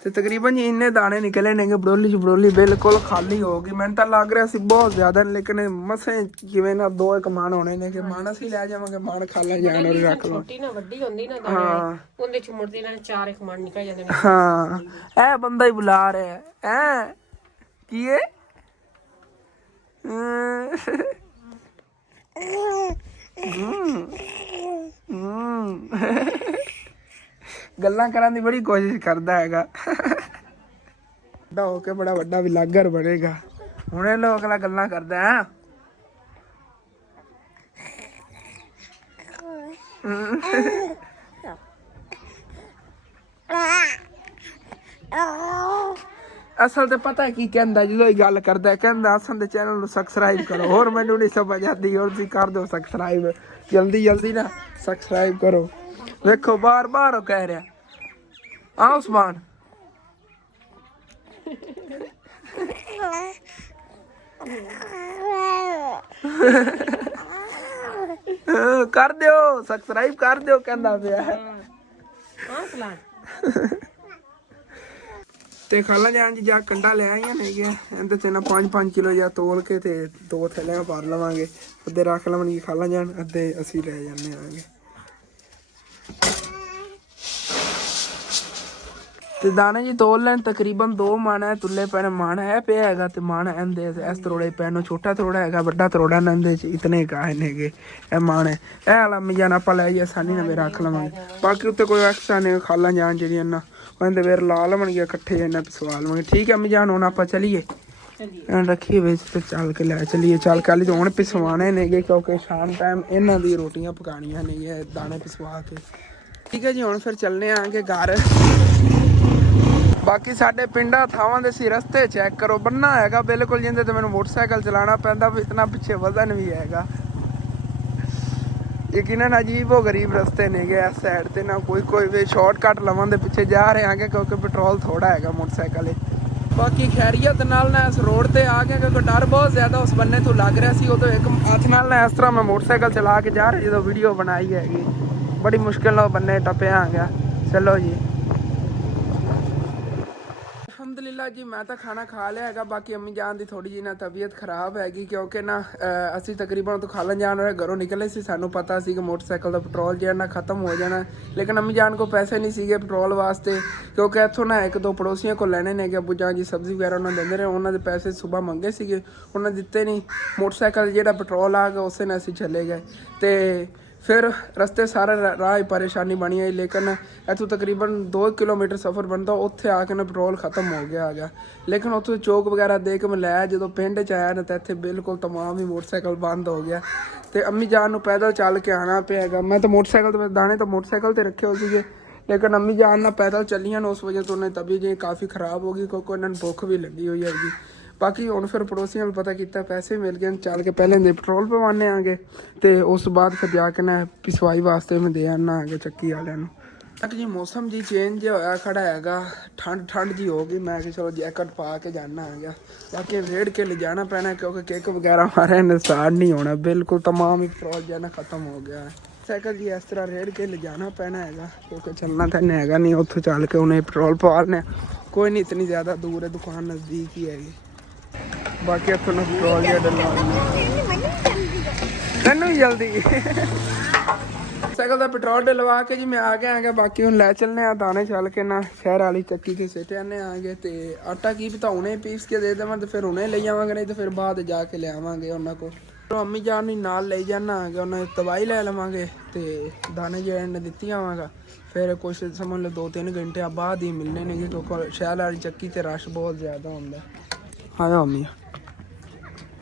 ਤੇ ਤਕਰੀਬਨ ਜੀ ਇੰਨੇ ਦਾਣੇ ਨਿਕਲੇ ਨੇਗੇ। ਬੜੋਲੀ ਬਿਲਕੁਲ ਖਾਲੀ ਹੋ ਗਈ। ਮੈਨੂੰ ਤਾਂ ਲੱਗ ਰਿਹਾ ਸੀ ਬਹੁਤ ਜ਼ਿਆਦਾ, ਲੇਕਿਨ ਮਸੇ ਜਿਵੇਂ ਨਾ 2-1 ਮਣ ਹੋਣੇ ਨੇ ਕਿ ਮਣ ਅਸੀਂ ਲੈ ਜਾਵਾਂਗੇ, ਮਣ ਖਾਲਾ ਜਾਨ ਔਰ ਰੱਖ ਲਓ। ਛੋਟੀ ਨਾ ਵੱਡੀ ਹੁੰਦੀ ਨਾ ਦਾਣੇ ਉਹਦੇ ਚ ਮੁੜਦੇ ਨਾਲ 4-1 ਮਣ ਨਿਕਲ ਜਾਂਦੇ ਨੇ। ਹਾਂ ਇਹ ਬੰਦਾ ਹੀ ਬੁਲਾ ਰਿਹਾ ਹੈ ਕੀ ਹੈ ਗੱਲਾਂ ਕਰਨ ਦੀ ਬੜੀ ਕੋਸ਼ਿਸ਼ ਕਰਦਾ ਹੈਗਾ, ਵੱਡਾ ਹੋ ਕੇ ਬੜਾ ਵੱਡਾ ਵਿਲਾਗਰ ਬਣੇਗਾ। ਹੁਣ ਇਹ ਲੋਕ ਗੱਲਾਂ ਕਰਦਾ ਹੈ। ਅਸਲ ਤੇ ਪਤਾ ਕੀ ਕਹਿੰਦਾ ਜਦੋਂ ਇਹ ਗੱਲ ਕਰਦਾ ਕਹਿੰਦਾ ਅਸਲ ਦੇ ਚੈਨਲ ਨੂੰ ਸਬਸਕ੍ਰਾਈਬ ਕਰੋ ਹੋਰ ਮੈਨੂੰ ਨਹੀਂ ਸਮਝ ਆਉਂਦੀ ਹੋਰ ਤੁਸੀਂ ਕਰ ਦਿਓ ਸਬਸਕ੍ਰਾਈਬ ਜਲਦੀ ਜਲਦੀ ਨਾ ਸਬਸਕ੍ਰਾਈਬ ਕਰੋ ਵੇਖੋ ਬਾਰ ਬਾਰ ਉਹ ਕਹਿ ਰਿਹਾ ਆ ਉਸਮਾਨ ਕਰ ਦਿਓ ਸਬਸਕ੍ਰਾਈਬ ਕਰ ਦਿਓ ਕਹਿੰਦਾ ਪਿਆ ਤੇ ਖਾਲਾ ਜਾਣ ਜੀ ਜਾ ਕੰਡਾ ਲੈ ਆਈਆਂ ਨੇ ਗਿਆ ਇਹਦੇ ਤੇ ਨਾ 5-5 ਕਿਲੋ ਜਾਂ ਤੋਲ ਕੇ ਤੇ 2 ਥੈਲਿਆਂ ਭਰ ਲਵਾਂਗੇ ਅੱਧੇ ਰੱਖ ਲਵਾਂਗੇ ਖਾਲਾ ਜਾਣ ਅੱਧੇ ਅਸੀਂ ਲੈ ਜਾਂਦੇ ਆਂਗੇ ਤੇ ਦਾਣੇ ਜੀ ਤੋਲ ਲੈਣ ਤਕਰੀਬਨ 2 ਮਣ ਹੈ ਤੁੱਲੇ ਪੈਣ ਮਣ ਹੈ ਪਿਆ ਹੈਗਾ ਤੇ ਮਣ ਇਹਦੇ ਇਸ ਤਰੋੜੇ ਪੈਣ ਛੋਟਾ ਤਰੋੜਾ ਹੈਗਾ ਵੱਡਾ ਤਰੋੜਾ ਨਾ ਇਹਦੇ ਚ ਇਤਨੇ ਕਾਹ ਨੇਗੇ ਇਹ ਮਣ ਹੈ ਇਹ ਵਾਲਾ ਮਿਜਾਨ ਆਪਾਂ ਲੈ ਜੀ ਆਸਾਨੀ ਨਾਲ ਵੀ ਰੱਖ ਲਵਾਂਗੇ ਬਾਕੀ ਉੱਤੇ ਕੋਈ ਐਕਸਟਰਾ ਨੇ ਖਾਲਾਂ ਜਾਣ ਜਿਹੜੀਆਂ ਨਾ ਕਹਿੰਦੇ ਵੇਰ ਲਾ ਲਵਣਗੇ ਇਕੱਠੇ ਇਹਨਾਂ ਸਵਾ ਲਵਾਂਗੇ ਠੀਕ ਹੈ ਮਿਜਾਨ ਹੁਣ ਆਪਾਂ ਚਲੀਏ ਰੱਖੀਏ ਵਿੱਚ ਤੇ ਚੱਲ ਕੇ ਲੈ ਚਲੀਏ ਚੱਲ ਕੇ ਲਈ ਹੁਣ ਪਿਸਵਾਣੇ ਨੇਗੇ ਕਿਉਂਕਿ ਸ਼ਾਮ ਟਾਈਮ ਇਹਨਾਂ ਦੀ ਰੋਟੀਆਂ ਪਕਾਉਣੀਆਂ ਨੇਗੀਆਂ ਦਾਣੇ ਪਿਸਵਾ ਕੇ ਠੀਕ ਹੈ ਜੀ ਹੁਣ ਫਿਰ ਚੱਲਨੇ ਆਂਗੇ ਘਰ ਬਾਕੀ ਸਾਡੇ ਪਿੰਡਾਂ ਥਾਵਾਂ ਦੇ ਸੀ ਰਸਤੇ ਚੈੱਕ ਕਰੋ ਬੰਨਾ ਹੈਗਾ ਬਿਲਕੁਲ ਜਿੰਦੇ ਤੇ ਮੈਨੂੰ ਮੋਟਰਸਾਈਕਲ ਚਲਾਉਣਾ ਪੈਂਦਾ ਵੀ ਇਤਨਾ ਪਿੱਛੇ ਵਜ਼ਨ ਵੀ ਹੈਗਾ ਯਕੀਨਨ ਅਜੀਬ ਉਹ ਗਰੀਬ ਰਸਤੇ ਨੇਗੇ ਇਸ ਸਾਈਡ ਤੇ ਨਾ ਕੋਈ ਵੀ ਸ਼ਾਰਟਕਟ ਲਵਾਂ ਦੇ ਪਿੱਛੇ ਜਾ ਰਹੇ ਆਂਗੇ ਕਿਉਂਕਿ ਪੈਟਰੋਲ ਥੋੜਾ ਹੈਗਾ ਮੋਟਰਸਾਈਕਲ ਬਾਕੀ ਖੈਰੀਅਤ ਨਾਲ ਨਾ ਇਸ ਰੋਡ ਤੇ ਆ ਗਿਆ ਕਿਉਂਕਿ ਡਰ ਬਹੁਤ ਜ਼ਿਆਦਾ ਉਸ ਬੰਨੇ ਤੋਂ ਲੱਗ ਰਿਹਾ ਸੀ ਉਦੋਂ ਇੱਕ ਹੱਥ ਨਾਲ ਨਾ ਇਸ ਤਰ੍ਹਾਂ ਮੈਂ ਮੋਟਰਸਾਈਕਲ ਚਲਾ ਕੇ ਜਾ ਰਿਹਾ ਜਦੋਂ ਵੀਡੀਓ ਬਣਾਈ ਹੈਗੀ ਬੜੀ ਮੁਸ਼ਕਿਲ ਨਾਲ ਬੰਨੇ ਟੱਪਿਆ ਆ ਗਿਆ ਚਲੋ ਜੀ ਅਲਹਮਦੁਲਿਲਾ ਜੀ ਮੈਂ ਤਾਂ ਖਾਣਾ ਖਾ ਲਿਆ ਹੈਗਾ ਬਾਕੀ ਅੰਮੀ ਜਾਨ ਦੀ ਥੋੜੀ ਜਿਹੀ ਨਾ ਤਬੀਅਤ ਖਰਾਬ ਹੈਗੀ ਕਿਉਂਕਿ ਨਾ ਅਸੀਂ ਤਕਰੀਬਨ ਤੋਂ ਖਾਲਣ ਜਾਣ ਵਾਲੇ ਘਰੋਂ ਨਿਕਲੇ ਸੀ ਸਾਨੂੰ ਪਤਾ ਸੀ ਕਿ ਮੋਟਰਸਾਈਕਲ ਦਾ ਪੈਟਰੋਲ ਜਿਹੜਾ ਨਾ ਖਤਮ ਹੋ ਜਾਣਾ ਲੇਕਿਨ ਅੰਮੀ ਜਾਨ ਕੋਲ ਪੈਸੇ ਨਹੀਂ ਸੀਗੇ ਪੈਟਰੋਲ ਵਾਸਤੇ ਕਿਉਂਕਿ ਇੱਥੋਂ ਨਾ 1-2 ਪੜੋਸੀਆਂ ਕੋਲ ਲੈਣੇ ਨੇਗੇ ਅੱਬੂ ਜਾਨ ਜੀ ਸਬਜ਼ੀ ਵਗੈਰਾ ਉਹਨਾਂ ਦਿੰਦੇ ਰਹੇ ਉਹਨਾਂ ਦੇ ਪੈਸੇ ਸਵੇਰ ਮੰਗੇ ਸੀਗੇ ਉਹਨਾਂ ਦਿੱਤੇ ਨਹੀਂ ਮੋਟਰਸਾਈਕਲ ਜਿਹੜਾ ਪੈਟਰੋਲ ਆ ਗਿਆ ਉਸੇ ਨਾਲ ਅਸੀਂ ਚਲੇ ਗਏ ਤੇ ਫਿਰ ਰਸਤੇ ਸਾਰਾ ਰਾਹ ਹੀ ਪਰੇਸ਼ਾਨੀ ਬਣੀ ਹੈ ਲੇਕਿਨ ਇੱਥੋਂ ਤਕਰੀਬਨ 2 ਕਿਲੋਮੀਟਰ ਸਫ਼ਰ ਬਣਦਾ ਉੱਥੇ ਆ ਕੇ ਨਾ ਪੈਟਰੋਲ ਖਤਮ ਹੋ ਗਿਆ ਹੈਗਾ ਲੇਕਿਨ ਉੱਥੇ ਚੌਕ ਵਗੈਰਾ ਦੇਖ ਕੇ ਮੈਂ ਲਿਆ ਜਦੋਂ ਪਿੰਡ 'ਚ ਆਇਆ ਨਾ ਤਾਂ ਇੱਥੇ ਬਿਲਕੁਲ ਤਮਾਮ ਹੀ ਮੋਟਰਸਾਈਕਲ ਬੰਦ ਹੋ ਗਿਆ ਤੇ ਅੰਮੀ ਜਾਨ ਨੂੰ ਪੈਦਲ ਚੱਲ ਕੇ ਆਉਣਾ ਪਿਆ ਹੈਗਾ ਮੈਂ ਤਾਂ ਮੋਟਰਸਾਈਕਲ ਤੇ ਦਾਣੇ ਤਾਂ ਮੋਟਰਸਾਈਕਲ ਤੇ ਰੱਖੇ ਹੋਏ ਸੀਗੇ ਲੇਕਿਨ ਅੰਮੀ ਜਾਨ ਨਾਲ ਪੈਦਲ ਚੱਲੀਆਂ ਨੇ ਉਸ ਵਜ੍ਹਾ ਤੋਂ ਉਹਨਾਂ ਦੀ ਤਬੀਅਤ ਜੀ ਕਾਫੀ ਖਰਾਬ ਹੋ ਗਈ ਕਿਉਂਕਿ ਉਹਨਾਂ ਨੂੰ ਭੁੱਖ ਵੀ ਲੱਗੀ ਹੋਈ ਹੈਗੀ ਬਾਕੀ ਹੁਣ ਫਿਰ ਪੜੋਸੀਆਂ ਨੂੰ ਪਤਾ ਕੀਤਾ ਪੈਸੇ ਮਿਲ ਗਏ ਚੱਲ ਕੇ ਪਹਿਲੇ ਦੇ ਪੈਟਰੋਲ ਪਵਾਉਂਦੇ ਆਂਗੇ ਤੇ ਉਸ ਤੋਂ ਬਾਅਦ ਫਿਰ ਜਾ ਕੇ ਨਾ ਪਿਸਵਾਈ ਵਾਸਤੇ ਮੈਂ ਦੇ ਆਉਣਾ ਆਂਗੇ ਚੱਕੀ ਵਾਲਿਆਂ ਨੂੰ ਤੱਕ ਜੀ ਮੌਸਮ ਜੀ ਚੇਂਜ ਹੋਇਆ ਖੜਾ ਹੈਗਾ ਠੰਡ ਜੀ ਹੋ ਗਈ ਮੈਂ ਕਿ ਚਲੋ ਜੈਕਟ ਪਾ ਕੇ ਜਾਣਾ ਆ ਗਿਆ ਬਾਕੀ ਰੇੜ ਕੇ ਲਿਜਾਣਾ ਪੈਣਾ ਕਿਉਂਕਿ ਕੇਕ ਵਗੈਰਾ ਮਾਰੇ ਨੇ ਸਟਾਰਟ ਨਹੀਂ ਹੋਣਾ ਬਿਲਕੁਲ ਤਮਾਮ ਹੀ ਪੈਟਰੋਲ ਜਾਨਾ ਖਤਮ ਹੋ ਗਿਆ ਸਾਈਕਲ ਜੀ ਇਸ ਤਰ੍ਹਾਂ ਰੇੜ ਕੇ ਲਿਜਾਣਾ ਪੈਣਾ ਹੈਗਾ ਕਿਉਂਕਿ ਚੱਲਣਾ ਤਾਂ ਨਹੀਂ ਹੈਗਾ ਨਹੀਂ ਉੱਥੋਂ ਚੱਲ ਕੇ ਉਹਨੇ ਪੈਟਰੋਲ ਪਵਾ ਲੈਣਾ ਕੋਈ ਨਹੀਂ ਇਤਨੀ ਜ਼ਿਆਦਾ ਦੂਰ ਹੈ ਦੁਕਾਨ ਨਜ਼ਦੀਕ ਹੀ ਹੈਗੀ ਬਾਕੀ ਇੱਥੋਂ ਨਾ ਪੈਟਰੋਲ ਜਿਹਾ ਡਲਵਾ ਤੈਨੂੰ ਵੀ ਜਲਦੀ ਸਾਈਕਲ ਦਾ ਪੈਟਰੋਲ ਡਲਵਾ ਕੇ ਜੀ ਮੈਂ ਆ ਗਿਆ ਬਾਕੀ ਹੁਣ ਲੈ ਚੱਲਨੇ ਆ ਦਾਣੇ ਚੱਲ ਕੇ ਨਾ ਸ਼ਹਿਰ ਵਾਲੀ ਚੱਕੀ ਤੇ ਸਿੱਟ ਆਨੇ ਆਗੇ ਤੇ ਆਟਾ ਕੀ ਪਤਾ ਹੁਣੇ ਪੀਸ ਕੇ ਦੇ ਦੇਵਾਂ ਤੇ ਫਿਰ ਹੁਣੇ ਲੈ ਜਾਵਾਂਗੇ ਨਹੀਂ ਤੇ ਫਿਰ ਬਾਅਦ ਜਾ ਕੇ ਲੈ ਆਵਾਂਗੇ ਉਹਨਾਂ ਕੋਲ ਅੰਮੀ ਜਾਨ ਨੂੰ ਨਾਲ ਲੈ ਜਾਣਾ ਆਗੇ ਉਹਨਾਂ ਦੀ ਦਵਾਈ ਲੈ ਲਵਾਂਗੇ ਤੇ ਦਾਣੇ ਜਿਹੜੇ ਨੇ ਦਿੱਤੀ ਆਵਾਂਗਾ ਫਿਰ ਕੁਛ ਸਮਝ ਲਓ 2-3 ਘੰਟੇ ਬਾਅਦ ਹੀ ਮਿਲਣੇ ਨੇ ਕਿਉਂਕਿ ਸ਼ਹਿਰ ਵਾਲੀ ਚੱਕੀ ਤੇ ਰਸ਼ ਬਹੁਤ ਜ਼ਿਆਦਾ ਹੁੰਦਾ ਆਇਆ ਅੰਮੀ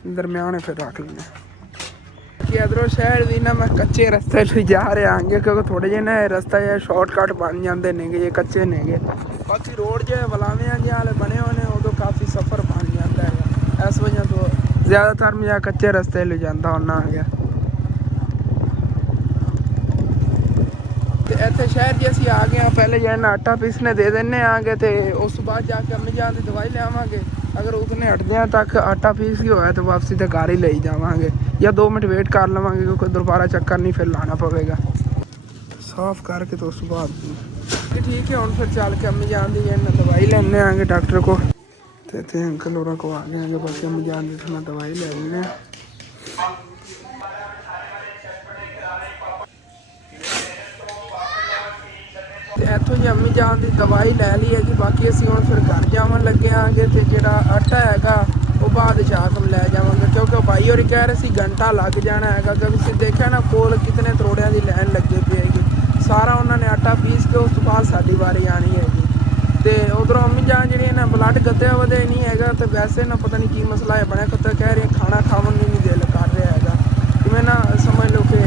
ਦਰਮਿਆਨੇ ਫਿਰ ਰੱਖ ਲੈਣਾ ਕਿ ਇਧਰੋਂ ਸ਼ਹਿਰ ਵੀ ਨਾ ਮੈਂ ਕੱਚੇ ਰਸਤੇ ਲਈ ਜਾ ਰਿਹਾ ਆਂਗੇ ਕਿਉਂਕਿ ਥੋੜੇ ਜਿਹੇ ਨਾ ਰਸਤਾ ਜਾਂ ਸ਼ਾਰਟਕਟ ਬਣ ਜਾਂਦੇ ਨੇਗੇ ਜੇ ਕੱਚੇ ਨੇਗੇ ਬਾਕੀ ਰੋਡ ਜੇ ਵਲਾਵਿਆਂ ਜਿਹੇ ਵਾਲੇ ਬਣੇ ਹੋਏ ਨੇ ਉਦੋਂ ਕਾਫੀ ਸਫ਼ਰ ਬਣ ਜਾਂਦਾ ਹੈਗਾ ਇਸ ਵਜ੍ਹਾ ਤੋਂ ਜ਼ਿਆਦਾਤਰ ਮੈਂ ਕੱਚੇ ਰਸਤੇ ਲਈ ਜਾਂਦਾ ਹੁੰਦਾ ਆ ਗਿਆ ਤੇ ਇੱਥੇ ਸ਼ਹਿਰ ਜੇ ਅਸੀਂ ਆ ਗਏ ਹਾਂ ਪਹਿਲੇ ਜਿਹੜਾ ਆਟਾ ਪੀਸਨੇ ਦੇ ਦਿੰਦੇ ਆਂਗੇ ਤੇ ਉਸ ਤੋਂ ਬਾਅਦ ਜਾ ਕੇ ਅੰਮੀ ਜਾਨ ਦੀ ਦਵਾਈ ਲਿਆਵਾਂਗੇ ਅਗਰ ਉਸਨੇ ਹਟਦਿਆਂ ਤੱਕ ਆਟਾ ਪੀਸ ਹੀ ਹੋਇਆ ਤਾਂ ਵਾਪਸੀ ਤੇ ਘਰ ਹੀ ਲਈ ਜਾਵਾਂਗੇ ਜਾਂ 2 ਮਿੰਟ ਵੇਟ ਕਰ ਲਵਾਂਗੇ ਕਿਉਂਕਿ ਦੁਬਾਰਾ ਚੱਕਰ ਨਹੀਂ ਫਿਰ ਲਾਣਾ ਪਵੇਗਾ ਸਾਫ਼ ਕਰਕੇ ਤੇ ਉਸ ਤੋਂ ਬਾਅਦ ਠੀਕ ਹੈ ਹੁਣ ਫਿਰ ਚੱਲ ਕੇ ਅੰਮੀ ਜਾਨ ਦੀ ਦਵਾਈ ਲੈਣੇ ਆਂਗੇ ਡਾਕਟਰ ਕੋਲ ਤੇ ਇੱਥੇ ਅੰਕਲ ਹੋਰਾਂ ਕੋਲ ਆ ਗਏ ਆਂਗੇ ਬਾਕੀ ਅੰਮੀ ਜਾਨ ਦੀ ਥੋੜਾ ਦਵਾਈ ਲੈ ਲੈਂਦੇ ਹਾਂ ਤੇ ਇੱਥੋਂ ਜੀ ਅੰਮੀ ਜਾਨ ਦੀ ਦਵਾਈ ਲੈ ਲਈ ਹੈਗੀ ਬਾਕੀ ਅਸੀਂ ਹੁਣ ਫਿਰ ਘਰ ਜਾਵਣ ਲੱਗੇ ਆਂਗੇ ਤੇ ਜਿਹੜਾ ਆਟਾ ਹੈਗਾ ਉਹ ਬਾਅਦ ਚਾਕਮ ਲੈ ਜਾਵਾਂਗੇ ਕਿਉਂਕਿ ਭਾਈ ਹੋਰੀ ਕਹਿ ਰਹੇ ਸੀ ਘੰਟਾ ਲੱਗ ਜਾਣਾ ਹੈਗਾ ਕਿਉਂਕਿ ਤੁਸੀਂ ਦੇਖਿਆ ਨਾ ਕੋਲ ਕਿਤਨੇ ਤਰੋੜਿਆਂ ਦੀ ਲਾਈਨ ਲੱਗੀ ਪਈ ਹੈਗੀ ਸਾਰਾ ਉਹਨਾਂ ਨੇ ਆਟਾ ਪੀਸ ਕੇ ਉਸ ਤੋਂ ਬਾਅਦ ਸਾਡੀ ਵਾਰੀ ਆਣੀ ਹੈਗੀ ਤੇ ਉਧਰੋਂ ਅੰਮੀ ਜਾਨ ਜਿਹੜੀ ਨਾ ਬਲੱਡ ਗੱਦਿਆ ਵਧੇ ਨਹੀਂ ਹੈਗਾ ਤੇ ਵੈਸੇ ਨਾ ਪਤਾ ਨਹੀਂ ਕੀ ਮਸਲਾ ਹੈ ਬਣਿਆ ਕਿਤੇ ਕਹਿ ਰਹੇ ਖਾਣਾ ਖਾਣ ਨੂੰ ਨਹੀਂ ਦਿਲ ਕਰ ਰਿਹਾ ਹੈਗਾ ਜਿਵੇਂ ਨਾ ਸਮਝ ਲਓ ਕਿ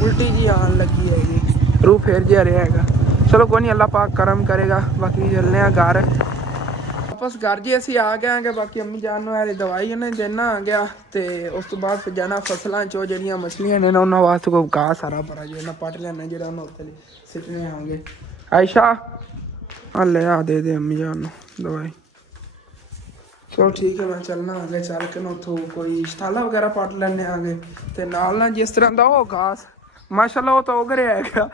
ਉਲਟੀ ਜੀ ਆਉਣ ਲੱਗੀ ਹੈਗੀ ਰੂਹ ਫੇਰ ਜਿਹਾ ਰਿਹਾ ਹੈਗਾ ਚਲੋ ਕੋਈ ਨਹੀਂ ਅੱਲਾ ਪਾਕ ਕਰਮ ਕਰੇਗਾ ਬਾਕੀ ਚੱਲਨੇ ਆ ਘਰ ਵਾਪਸ ਘਰ ਜੀ ਅਸੀਂ ਆ ਗਏ ਆਂਗੇ। ਬਾਕੀ ਅੰਮੀ ਜਾਨ ਨੂੰ ਇਹਦੀ ਦਵਾਈ ਉਹਨੇ ਦੇਣਾ ਆ ਗਿਆ ਤੇ ਉਸ ਤੋਂ ਬਾਅਦ ਫਿਰ ਜਾਣਾ ਫਸਲਾਂ 'ਚੋਂ ਜਿਹੜੀਆਂ ਮਛਲੀਆਂ ਨੇ ਨਾ ਉਹਨਾਂ ਵਾਸਤੇ ਕੋਈ ਘਾਹ ਸਾਰਾ ਭਰਾ ਜੀ ਉਹਨਾਂ ਪੱਟ ਲੈਣਾ ਜਿਹੜਾ ਉਹਨਾਂ ਉੱਤੇ ਸਿੱਟਣੇ ਆਂਗੇ। ਆਇਸ਼ਾ ਆ ਲੈ ਆ ਦੇ ਅੰਮੀ ਜਾਨ ਨੂੰ ਦਵਾਈ। ਚਲੋ ਠੀਕ ਹੈ ਮੈਂ ਚੱਲਣਾ ਆਗੇ ਚੱਲ ਕੇ ਨਾ ਉੱਥੋਂ ਕੋਈ ਸ਼ਟਾਲਾ ਵਗੈਰਾ ਪੱਟ ਲੈਣੇ ਆਗੇ ਤੇ ਨਾਲ ਨਾ ਜਿਸ ਤਰ੍ਹਾਂ ਦਾ ਉਹ ਘਾਸ ਮਾਸ਼ਾਅੱਲਾ ਉਹ ਤਾਂ ਉਗ ਰਿਹਾ ਹੈਗਾ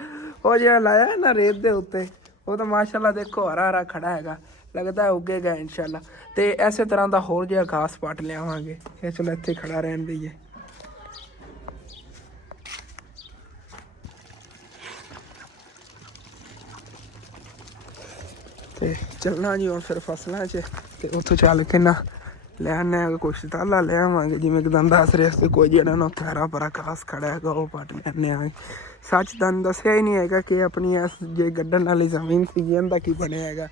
ਉਹ ਜਿਹੜਾ ਲਾਇਆ ਨਾ ਰੇਤ ਦੇ ਉੱਤੇ ਉਹ ਤਾਂ ਮਾਸ਼ਾਅੱਲਾ ਦੇਖੋ ਹਰਾ ਹਰਾ ਖੜਾ ਹੈਗਾ ਲੱਗਦਾ ਉੱਗੇਗਾ ਇਨਸ਼ਾਅੱਲਾ। ਤੇ ਐਸੇ ਤਰ੍ਹਾਂ ਦਾ ਹੋਰ ਜਿਹਾ ਘਾਸ ਪੱਟ ਲਿਆਵਾਂਗੇ ਇਹ ਚਲੋ ਇੱਥੇ ਖੜਾ ਰਹਿਣ ਦਈਏ। ਤੇ ਚੱਲਣਾ ਜੀ ਹੁਣ ਫਿਰ ਫਸਲਾਂ 'ਚ ਤੇ ਉੱਥੋਂ ਚੱਲ ਕੇ ਨਾ ਲੈ ਆਉਂਦੇ ਹਾਂ ਕੁਛ ਸ਼ਟਾਲਾ ਲੈ ਆਵਾਂਗੇ ਜਿਵੇਂ ਕਿ ਤੁਹਾਨੂੰ ਦੱਸ ਰਿਹਾ ਸੀ ਕੋਈ ਜਿਹੜਾ ਨਾ ਉੱਥੇ ਹਰਾ ਭਰਾ ਘਾਸ ਖੜਾ ਹੈਗਾ ਉਹ ਪੱਟ ਲੈਂਦੇ ਆਂਗੇ। ਸੱਚ ਤੁਹਾਨੂੰ ਦੱਸਿਆ ਹੀ ਨਹੀਂ ਹੈਗਾ ਕਿ ਆਪਣੀ ਇਸ ਜੇ ਗੱਡਣ ਵਾਲੀ ਜ਼ਮੀਨ ਸੀ ਇਹਦਾ ਕੀ ਬਣਿਆ ਹੈਗਾ।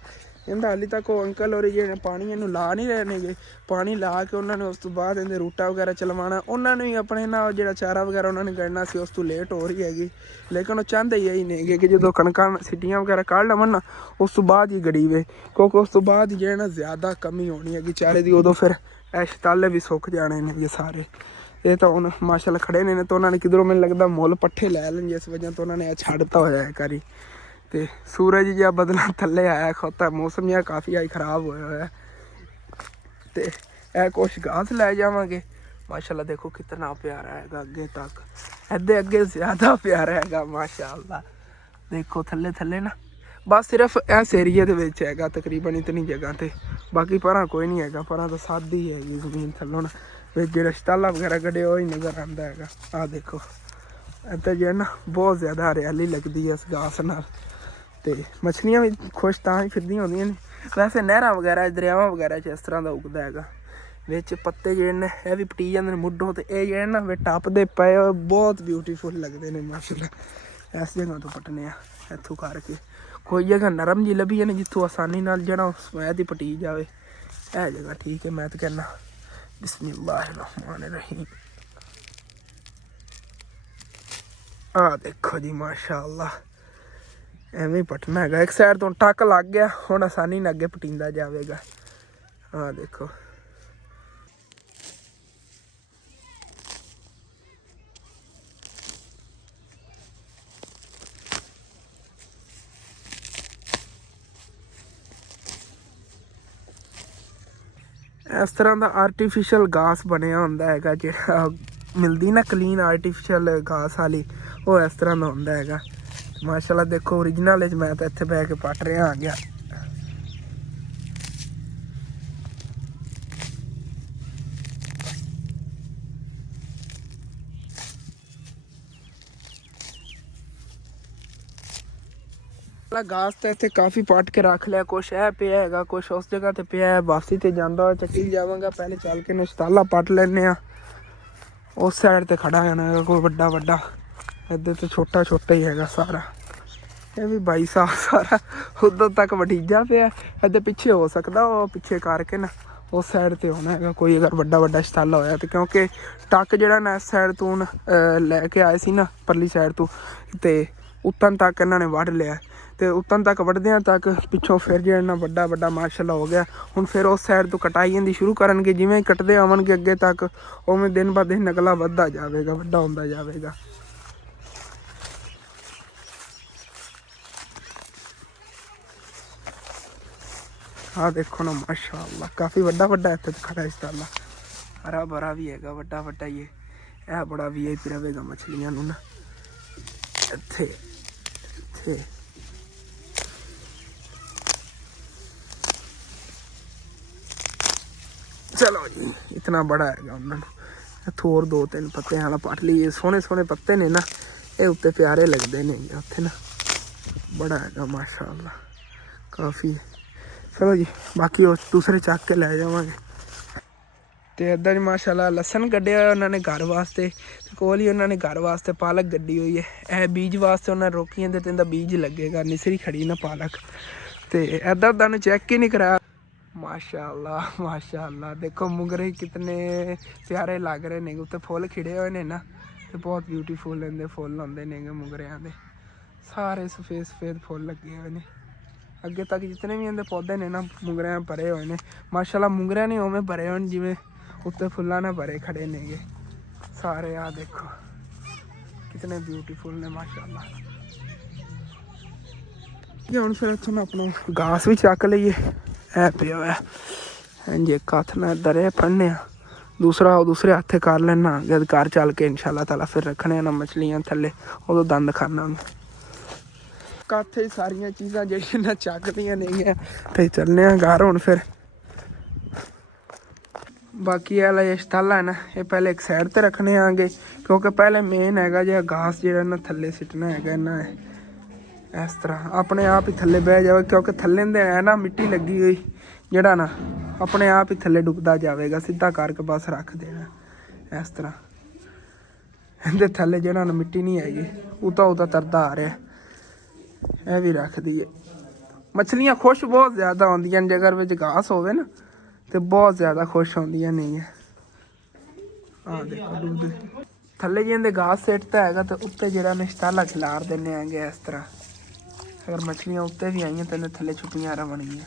ਇਹਦਾ ਹਾਲੇ ਤੱਕ ਉਹ ਅੰਕਲ ਔਰ ਜਿਹੜੇ ਪਾਣੀ ਇਹਨੂੰ ਲਾ ਨਹੀਂ ਰਹੇ ਨੇਗੇ। ਪਾਣੀ ਲਾ ਕੇ ਉਹਨਾਂ ਨੇ ਉਸ ਤੋਂ ਬਾਅਦ ਇਹਦੇ ਰੂਟਾ ਵਗੈਰਾ ਚਲਵਾਉਣਾ ਉਹਨਾਂ ਨੂੰ ਹੀ ਆਪਣੇ ਨਾਲ ਜਿਹੜਾ ਚਾਰਾ ਵਗੈਰਾ ਉਹਨਾਂ ਨੇ ਕੱਢਣਾ ਸੀ ਉਸ ਤੋਂ ਲੇਟ ਹੋ ਰਹੀ ਹੈਗੀ। ਲੇਕਿਨ ਉਹ ਚਾਹੁੰਦੇ ਹੀ ਇਹੀ ਨੇਗੇ ਕਿ ਜਦੋਂ ਕਣਕਾਂ ਸਿੱਟੀਆਂ ਵਗੈਰਾ ਕੱਢ ਲਵਣ ਨਾ ਉਸ ਤੋਂ ਬਾਅਦ ਹੀ ਗੜੀਵੇ ਕਿਉਂਕਿ ਉਸ ਤੋਂ ਬਾਅਦ ਹੀ ਜਿਹੜਾ ਨਾ ਜ਼ਿਆਦਾ ਕਮੀ ਹੋਣੀ ਹੈਗੀ ਚਾਰੇ ਦੀ ਉਦੋਂ ਫਿਰ ਇਹ ਸ਼ਟਾਲੇ ਵੀ ਸੁੱਕ ਜਾਣੇ ਨੇ ਸਾਰੇ। ਇਹ ਤਾਂ ਹੁਣ ਮਾਸ਼ਾਅੱਲਾ ਖੜੇ ਨੇ ਤਾਂ ਉਹਨਾਂ ਨੇ ਕਿਧਰੋਂ ਮੈਨੂੰ ਲੱਗਦਾ ਮੁੱਲ ਪੱਠੇ ਲੈ ਲੈਣ ਜਿਸ ਵਜ੍ਹਾ ਤੋਂ ਉਹਨਾਂ ਨੇ ਇਹ ਛੱਡਤਾ ਹੋਇਆ ਹੈ ਕਰੀ। ਤੇ ਸੂਰਜ ਜਿਹਾ ਬਦਲਾ ਥੱਲੇ ਆਇਆ ਖੋਤਾ ਮੌਸਮ ਜਿਹਾ ਕਾਫੀ ਆਈ ਖਰਾਬ ਹੋਇਆ ਹੋਇਆ ਤੇ ਇਹ ਕੁਛ ਘਾਸ ਲੈ ਜਾਵਾਂਗੇ। ਮਾਸ਼ਾਅੱਲਾ ਦੇਖੋ ਕਿਤਨਾ ਪਿਆਰਾ ਹੈਗਾ ਅੱਗੇ ਤੱਕ ਇਹਦੇ ਅੱਗੇ ਜ਼ਿਆਦਾ ਪਿਆਰਾ ਹੈਗਾ ਮਾਸ਼ਾਅੱਲਾ। ਦੇਖੋ ਥੱਲੇ ਥੱਲੇ ਨਾ ਬਸ ਸਿਰਫ ਇਸ ਏਰੀਏ ਦੇ ਵਿੱਚ ਹੈਗਾ ਤਕਰੀਬਨ ਇਤਨੀ ਜਗ੍ਹਾ ਤੇ ਬਾਕੀ ਪਰਾਂ ਕੋਈ ਨਹੀਂ ਹੈਗਾ। ਪਰਾਂ ਤਾਂ ਸਾਦੀ ਹੈਗੀ ਜ਼ਮੀਨ ਥੱਲੋਂ ਨਾ ਵਿੱਚ ਜਿਹੜਾ ਸ਼ਟਾਲਾ ਵਗੈਰਾ ਕੱਢਿਆ ਉਹ ਹੀ ਨਜ਼ਰ ਆਉਂਦਾ ਹੈਗਾ। ਆਹ ਦੇਖੋ ਇੱਥੇ ਜਿਹੜਾ ਨਾ ਬਹੁਤ ਜ਼ਿਆਦਾ ਹਰਿਆਲੀ ਲੱਗਦੀ ਹੈ ਇਸ ਘਾਸ ਨਾਲ ਤੇ ਮੱਛਲੀਆਂ ਵੀ ਖੁਸ਼ ਤਾਂ ਹੀ ਫਿਰਦੀਆਂ ਹੁੰਦੀਆਂ ਨੇ। ਵੈਸੇ ਨਹਿਰਾਂ ਵਗੈਰਾ ਦਰਿਆਵਾਂ ਵਗੈਰਾ 'ਚ ਇਸ ਤਰ੍ਹਾਂ ਦਾ ਉੱਗਦਾ ਹੈਗਾ ਵਿੱਚ ਪੱਤੇ ਜਿਹੜੇ ਨੇ ਇਹ ਵੀ ਪਟੀ ਜਾਂਦੇ ਨੇ ਮੁੱਢੋਂ ਤੇ ਇਹ ਜਿਹੜੇ ਨਾ ਵਿੱਚ ਟੱਪਦੇ ਪਏ ਬਹੁਤ ਬਿਊਟੀਫੁਲ ਲੱਗਦੇ ਨੇ ਮਾਸ਼ਾਅੱਲਾ। ਇਸ ਜਗ੍ਹਾ ਤੋਂ ਪੱਟਨੇ ਆ ਇੱਥੋਂ ਕਰਕੇ ਕੋਈ ਜਗ੍ਹਾ ਨਰਮ ਜਿਹੀ ਲੱਭੀ ਨੇ ਜਿੱਥੋਂ ਆਸਾਨੀ ਨਾਲ ਜਿਹੜਾ ਸਮੈਦ ਹੀ ਪਟੀ ਜਾਵੇ ਇਹ ਜਗ੍ਹਾ ਠੀਕ ਹੈ। ਮੈਂ ਤਾਂ ਕਹਿੰਦਾ ਬਿਸਮਿल्लाह रहमान रहीम। ਆਹ ਦੇਖੋ ਜੀ ਮਾਸ਼ਾਅੱਲਾ ਐਵੇਂ ਪਟਨਾ ਹੈਗਾ ਇੱਕ ਸਾਈਡ ਤੋਂ ਟੱਕ ਲੱਗ ਗਿਆ ਹੁਣ ਆਸਾਨੀ ਨਾਲ ਅੱਗੇ ਪਟੀਂਦਾ ਜਾਵੇਗਾ। ਆਹ ਦੇਖੋ ਇਸ ਤਰ੍ਹਾਂ ਦਾ ਆਰਟੀਫਿਸ਼ਲ ਘਾਸ ਬਣਿਆ ਹੁੰਦਾ ਹੈਗਾ ਜਿਹੜਾ ਮਿਲਦੀ ਨਾ ਕਲੀਨ ਆਰਟੀਫਿਸ਼ਲ ਘਾਸ ਵਾਲੀ ਉਹ ਇਸ ਤਰ੍ਹਾਂ ਦਾ ਹੁੰਦਾ ਹੈਗਾ। ਮਾਸ਼ਾਅੱਲਾ ਦੇਖੋ ਓਰੀਜਨਲ ਵਿੱਚ ਮੈਂ ਤਾਂ ਇੱਥੇ ਬਹਿ ਕੇ ਪੱਟ ਰਿਹਾ ਆ ਗਿਆ। घास तो इतने काफ़ी पट के रख लिया कुछ है पिया है कुछ उस जगह ते पिया है वापसी ते जांदा चक्की जावांगा पहले चल के नशताला पट लेने उस साइड ते खड़ा है ना कोई बड़ा बड़ा इधर तो छोटा छोटा ही है सारा ये भी 22 साल सारा उधर तक वटीजा पे इधर पिछे हो सकता वो पिछे करके ना उस साइड ते होना है कोई अगर बड़ा बड़ा शताला होया तो क्योंकि टक जड़ा ना इस साइड तो लैके आए सी ना परली साइड तो उत्तन तक इन्होंने वढ़ लिया तो उत्तन तक वढ़द्या तक पिछों फिर जो इन्ना बड़ा बड़ा माशाअल्ला हो गया हुण फिर उस साइड तो कटाई की शुरू करनगे जिवें कटते आवेंगे अगे तक उवें दिन ब दिन नगला वधदा जाएगा वड्डा होंदा जाएगा। हाँ देखो ना माशाअल्लाह काफ़ी वड्डा वड्डा इत्थे खड़ा इंशाअल्लाह हरा भरा भी हैगा वड्डा वड्डा ये बड़ा VIP रहेगा मछलियां नूं ना इत्थे इत्थे। चलो जी इतना बड़ा है उन्होंने थोर 2-3 पत्ते वाला पट लिए सोहने सोहने पत्ते ने ना ये उत्ते प्यारे लगते ने उत्थे ना बड़ा है माशाअल्लाह काफ़ी। चलो जी बाकी वो दूसरे चक के लै जावांगे। तो इधर माशाअल्लाह लसन कढ़िया उन्होंने घर वास्ते कोल ही उन्होंने घर वास्ते पालक गड्डी हुई है यह बीज वास्ते उन्होंने रोकी तो इनका बीज लगेगा निसरी खड़ी ना पालक तो इधर उन्होंने चेक ही नहीं कराया। माशाअल्लाह माशाअल्लाह देखो मुगरे कितने प्यारे लग रहे ने उत्ते फुल खिड़े हुए ने ना तो बहुत ब्यूटीफुल इनके फुल आते ने मुगरिया के सारे सफेद सफेद फुल लगे हुए ने। ਅੱਗੇ ਤੱਕ ਜਿਤਨੇ ਵੀ ਇਹਦੇ ਪੌਦੇ ਨੇ ਨਾ ਮੁੰਗਰਿਆਂ ਭਰੇ ਹੋਏ ਨੇ। ਮਾਸ਼ਾਅੱਲਾ ਮੁੰਗਰਿਆਂ ਨਹੀਂ ਉਵੇਂ ਭਰੇ ਹੋਣ ਜਿਵੇਂ ਉੱਤੇ ਫੁੱਲਾਂ ਨਾਲ ਭਰੇ ਖੜੇ ਨੇਗੇ ਸਾਰੇ। ਆ ਦੇਖੋ ਕਿਤਨੇ ਬਿਊਟੀਫੁਲ ਨੇ ਮਾਸ਼ਾਅੱਲਾ। ਜੇ ਹੁਣ ਫਿਰ ਇੱਥੋਂ ਆਪਣਾ ਘਾਸ ਵੀ ਚੱਕ ਲਈਏ। ਇਹ ਪਿਆ ਹੋਇਆ ਇੰਝ ਇੱਕ ਹੱਥ ਨਾਲ ਇੱਧਰ ਇਹ ਫੜਨੇ ਆ, ਦੂਸਰਾ ਉਹ ਦੂਸਰੇ ਹੱਥੇ ਕਰ ਲੈਣਾ। ਜਦ ਘਰ ਚੱਲ ਕੇ ਇਨਸ਼ਾਅੱਲਾ ਤਾਲਾ ਫਿਰ ਰੱਖਣੇ ਨਾ ਮਛਲੀਆਂ ਥੱਲੇ, ਉਦੋਂ ਦੰਦ ਖਾਣਾ। ਕਾਥੇ ਸਾਰੀਆਂ ਚੀਜ਼ਾਂ ਜਿਹੜੀਆਂ ਨਾ ਚੱਕਦੀਆਂ ਨੇਗੀਆਂ ਤੇ ਚੱਲਨੇ ਆ ਘਰ ਹੁਣ ਫਿਰ। ਬਾਕੀ ਇਹ ਵਾਲਾ ਸ਼ਤਾਲਾ ਹੈ ਨਾ, ਇਹ ਪਹਿਲੇ ਇੱਕ ਸਾਈਡ ਤੇ ਰੱਖਣੇ ਆਂਗੇ ਕਿਉਂਕਿ ਪਹਿਲੇ ਮੇਨ ਹੈਗਾ ਜਿਹੜਾ ਘਾਸ ਜਿਹੜਾ ਨਾ ਥੱਲੇ ਸਿੱਟਣਾ ਹੈਗਾ ਨਾ। ਇਸ ਤਰ੍ਹਾਂ ਆਪਣੇ ਆਪ ਹੀ ਥੱਲੇ ਬਹਿ ਜਾਵੇ ਕਿਉਂਕਿ ਥੱਲੇ ਦੇ ਹੈ ਨਾ ਮਿੱਟੀ ਲੱਗੀ ਹੋਈ, ਜਿਹੜਾ ਨਾ ਆਪਣੇ ਆਪ ਹੀ ਥੱਲੇ ਡੁੱਬਦਾ ਜਾਵੇਗਾ। ਸਿੱਧਾ ਕਰਕੇ ਬਸ ਰੱਖ ਦੇਣਾ ਇਸ ਤਰ੍ਹਾਂ। ਇਹਦੇ ਥੱਲੇ ਜਿਹੜਾ ਨਾ ਮਿੱਟੀ ਨਹੀਂ ਹੈਗੀ, ਉਹ ਤਾਂ ਤਰਦਾ ਆ ਰਿਹਾ। ਇਹ ਵੀ ਰੱਖ ਦਈਏ। ਮਛਲੀਆਂ ਖੁਸ਼ ਬਹੁਤ ਜ਼ਿਆਦਾ ਹੁੰਦੀਆਂ ਨੇ ਜੇਕਰ ਵਿੱਚ ਘਾਸ ਹੋਵੇ ਨਾ, ਤੇ ਬਹੁਤ ਜ਼ਿਆਦਾ ਖੁਸ਼ ਹੁੰਦੀਆਂ ਨਹੀਂ ਹੈ। ਆ ਦੇਖੋ ਡੁੱਬਦੇ ਥੱਲੇ ਜਿਹਦੇ ਘਾਸ ਸਿੱਟਦਾ ਹੈਗਾ ਤੇ ਉੱਤੇ ਜਿਹੜਾ ਨਿਸ਼ਤਾਲਾ ਖਿਲਾਰ ਦਿੰਦੇ ਆਂਗੇ ਇਸ ਤਰ੍ਹਾਂ। ਅਗਰ ਮਛਲੀਆਂ ਉੱਤੇ ਵੀ ਆਈਆਂ ਤਾਂ ਥੱਲੇ ਛੁਪੀਆਂ ਰਹਿਣਗੀਆਂ।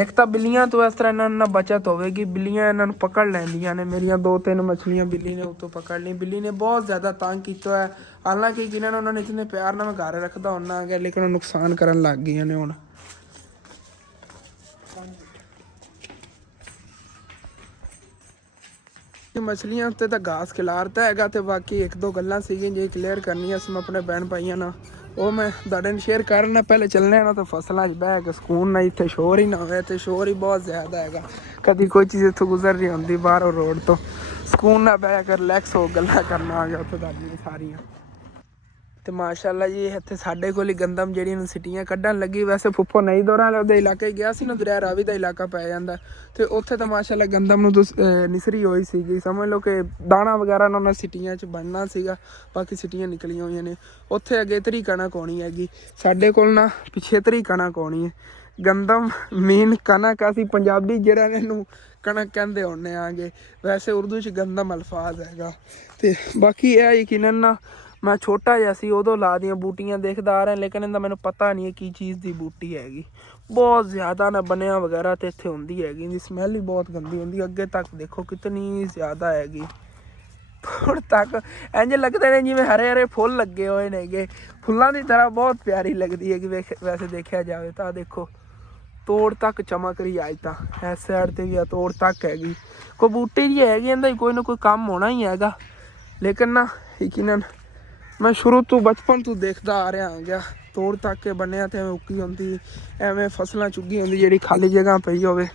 ਇੱਕ ਤਾਂ ਬਿੱਲੀਆਂ ਤੋਂ ਇਸ ਤਰ੍ਹਾਂ ਇਹਨਾਂ ਨੂੰ ਬਚਤ ਹੋਵੇਗੀ, ਬਿੱਲੀਆਂ ਇਹਨਾਂ ਨੂੰ ਪਕੜ ਲੈਂਦੀਆਂ ਨੇ। ਮੇਰੀਆਂ 2-3 ਮਛਲੀਆਂ ਬਿੱਲੀ ਨੇ ਉੱਤੋਂ ਪਕੜ ਲਈ। ਬਿੱਲੀ ਨੇ ਬਹੁਤ ਜ਼ਿਆਦਾ ਤੰਗ ਕੀਤਾ ਹੈ, ਹਾਲਾਂਕਿ ਜਿਹਨਾਂ ਨੂੰ ਉਹਨਾਂ ਨੇ ਇਤਨੇ ਪਿਆਰ ਨਾਲ ਮੈਂ ਘਰ ਰੱਖਦਾ ਹੁੰਨਾ ਆ ਗਿਆ, ਲੇਕਿਨ ਉਹ ਨੁਕਸਾਨ ਕਰਨ ਲੱਗ ਗਈਆਂ ਨੇ ਹੁਣ। ਮਛਲੀਆਂ ਉੱਤੇ ਤਾਂ ਘਾਸ ਖਿਲਾਰਤਾ ਹੈਗਾ ਤੇ ਬਾਕੀ 1-2 ਗੱਲਾਂ ਸੀਗੀਆਂ ਜੇ ਕਲੀਅਰ ਕਰਨੀਆਂ ਸੀ ਮੈਂ ਆਪਣੇ ਭੈਣ ਭਾਈਆਂ ਨਾਲ, ਉਹ ਮੈਂ ਤੁਹਾਡੇ ਨਾਲ ਸ਼ੇਅਰ ਕਰਨਾ। ਪਹਿਲੇ ਚੱਲਣੇ ਨਾ ਤਾਂ ਫਸਲਾਂ 'ਚ ਬਹਿ ਕੇ ਸਕੂਨ ਨਾਲ, ਇੱਥੇ ਸ਼ੋਰ ਹੀ ਨਾ ਹੋਵੇ। ਤੇ ਸ਼ੋਰ ਹੀ ਬਹੁਤ ਜ਼ਿਆਦਾ ਹੈਗਾ, ਕਦੀ ਕੋਈ ਚੀਜ਼ ਇੱਥੋਂ ਗੁਜ਼ਰ ਰਹੀ ਹੁੰਦੀ ਬਾਹਰੋਂ ਰੋਡ ਤੋਂ, ਸਕੂਨ ਨਾਲ ਬਹਿ ਕੇ ਰਿਲੈਕਸ ਹੋ ਗੱਲਾਂ ਕਰਨਾ ਆ ਗਿਆ ਉੱਥੇ ਤੁਹਾਡੀ ਸਾਰੀਆਂ। ਤੇ ਮਾਸ਼ਾਅੱਲਾ ਜੀ ਇੱਥੇ ਸਾਡੇ ਕੋਲ ਹੀ ਗੰਦਮ ਜਿਹੜੀ ਨੂੰ ਸਿਟੀਆਂ ਕੱਢਣ ਲੱਗੀ। ਵੈਸੇ ਫੁੱਫੋ ਨਹੀਂ ਦੌਰਾਂ ਉਹਦੇ ਇਲਾਕੇ ਗਿਆ ਸੀ ਨਾ, ਦਰਿਆ ਰਾਵੀ ਦਾ ਇਲਾਕਾ ਪੈ ਜਾਂਦਾ, ਤੇ ਉੱਥੇ ਤਾਂ ਮਾਸ਼ਾਅੱਲਾ ਗੰਦਮ ਨੂੰ ਨਿਸਰੀ ਹੋਈ ਸੀਗੀ। ਸਮਝ ਲਓ ਕਿ ਦਾਣਾ ਵਗੈਰਾ ਉਹਨਾਂ ਨੇ ਸਿਟੀਆਂ 'ਚ ਬਣਨਾ ਸੀਗਾ, ਬਾਕੀ ਸਿਟੀਆਂ ਨਿਕਲੀਆਂ ਹੋਈਆਂ ਨੇ। ਉੱਥੇ ਅਗੇਤਰੀ ਕਣਕ ਹੋਣੀ ਹੈਗੀ, ਸਾਡੇ ਕੋਲ ਨਾ ਪਿਛੇਤਰੀ ਕਣਕ ਹੋਣੀ ਹੈ। ਗੰਦਮ ਮੀਨ ਕਣਕ, ਅਸੀਂ ਪੰਜਾਬੀ ਜਿਹੜਾ ਇਹਨੂੰ ਕਣਕ ਕਹਿੰਦੇ ਹੁੰਦੇ ਆਂਗੇ, ਵੈਸੇ ਉਰਦੂ 'ਚ ਗੰਦਮ ਅਲਫਾਜ਼ ਹੈਗਾ। ਤੇ ਬਾਕੀ ਇਹ ਯਕੀਨਨ ਨਾ ਮੈਂ ਛੋਟਾ ਜਿਹਾ ਸੀ ਉਦੋਂ ਲਾ ਦੀਆਂ ਬੂਟੀਆਂ ਦੇਖਦਾ ਆ ਰਿਹਾ, ਲੇਕਿਨ ਇਹਦਾ ਮੈਨੂੰ ਪਤਾ ਨਹੀਂ ਹੈ ਕੀ ਚੀਜ਼ ਦੀ ਬੂਟੀ ਹੈਗੀ। ਬਹੁਤ ਜ਼ਿਆਦਾ ਨਾ ਬਣਿਆ ਵਗੈਰਾ ਤੇ ਇੱਥੇ ਹੁੰਦੀ ਹੈਗੀ, ਇਹਦੀ ਸਮੈਲ ਹੀ ਬਹੁਤ ਗੰਦੀ ਹੁੰਦੀ। ਅੱਗੇ ਤੱਕ ਦੇਖੋ ਕਿਤਨੀ ਜ਼ਿਆਦਾ ਹੈਗੀ, ਥੋੜ ਤੱਕ ਇੰਝ ਲੱਗਦੇ ਨੇ ਜਿਵੇਂ ਹਰੇ ਹਰੇ ਫੁੱਲ ਲੱਗੇ ਹੋਏ ਨੇਗੇ, ਫੁੱਲਾਂ ਦੀ ਤਰ੍ਹਾਂ। ਬਹੁਤ ਪਿਆਰੀ ਲੱਗਦੀ ਹੈਗੀ ਵੈਸੇ ਦੇਖਿਆ ਜਾਵੇ ਤਾਂ। ਦੇਖੋ ਤੋੜ ਤੱਕ ਚਮਕ ਰਹੀ ਅੱਜ ਤਾਂ, ਇਸ ਸਾਈਡ ਤੇ ਵੀ ਆ ਤੋੜ ਤੱਕ ਹੈਗੀ। ਕੋਈ ਬੂਟੀ ਜੀ ਹੈਗੀ, ਇਹਦਾ ਹੀ ਕੋਈ ਨਾ ਕੋਈ ਕੰਮ ਹੋਣਾ ਹੀ ਹੈਗਾ। ਲੇਕਿਨ ਨਾ ਯਕੀਨਨ ਮੈਂ ਸ਼ੁਰੂ ਤੋਂ ਬਚਪਨ ਤੋਂ ਦੇਖਦਾ ਆ ਰਿਹਾ ਹੈਗਾ, ਤੋੜ ਤੱਕ ਕੇ ਬਣਿਆ ਤੇ ਐਵੇਂ ਉੱਕੀ ਹੁੰਦੀ, ਐਵੇਂ ਫਸਲਾਂ ਚੁੱਗੀ ਹੁੰਦੀ ਜਿਹੜੀ ਖਾਲੀ ਜਗ੍ਹਾ ਪਈ ਹੋਵੇ।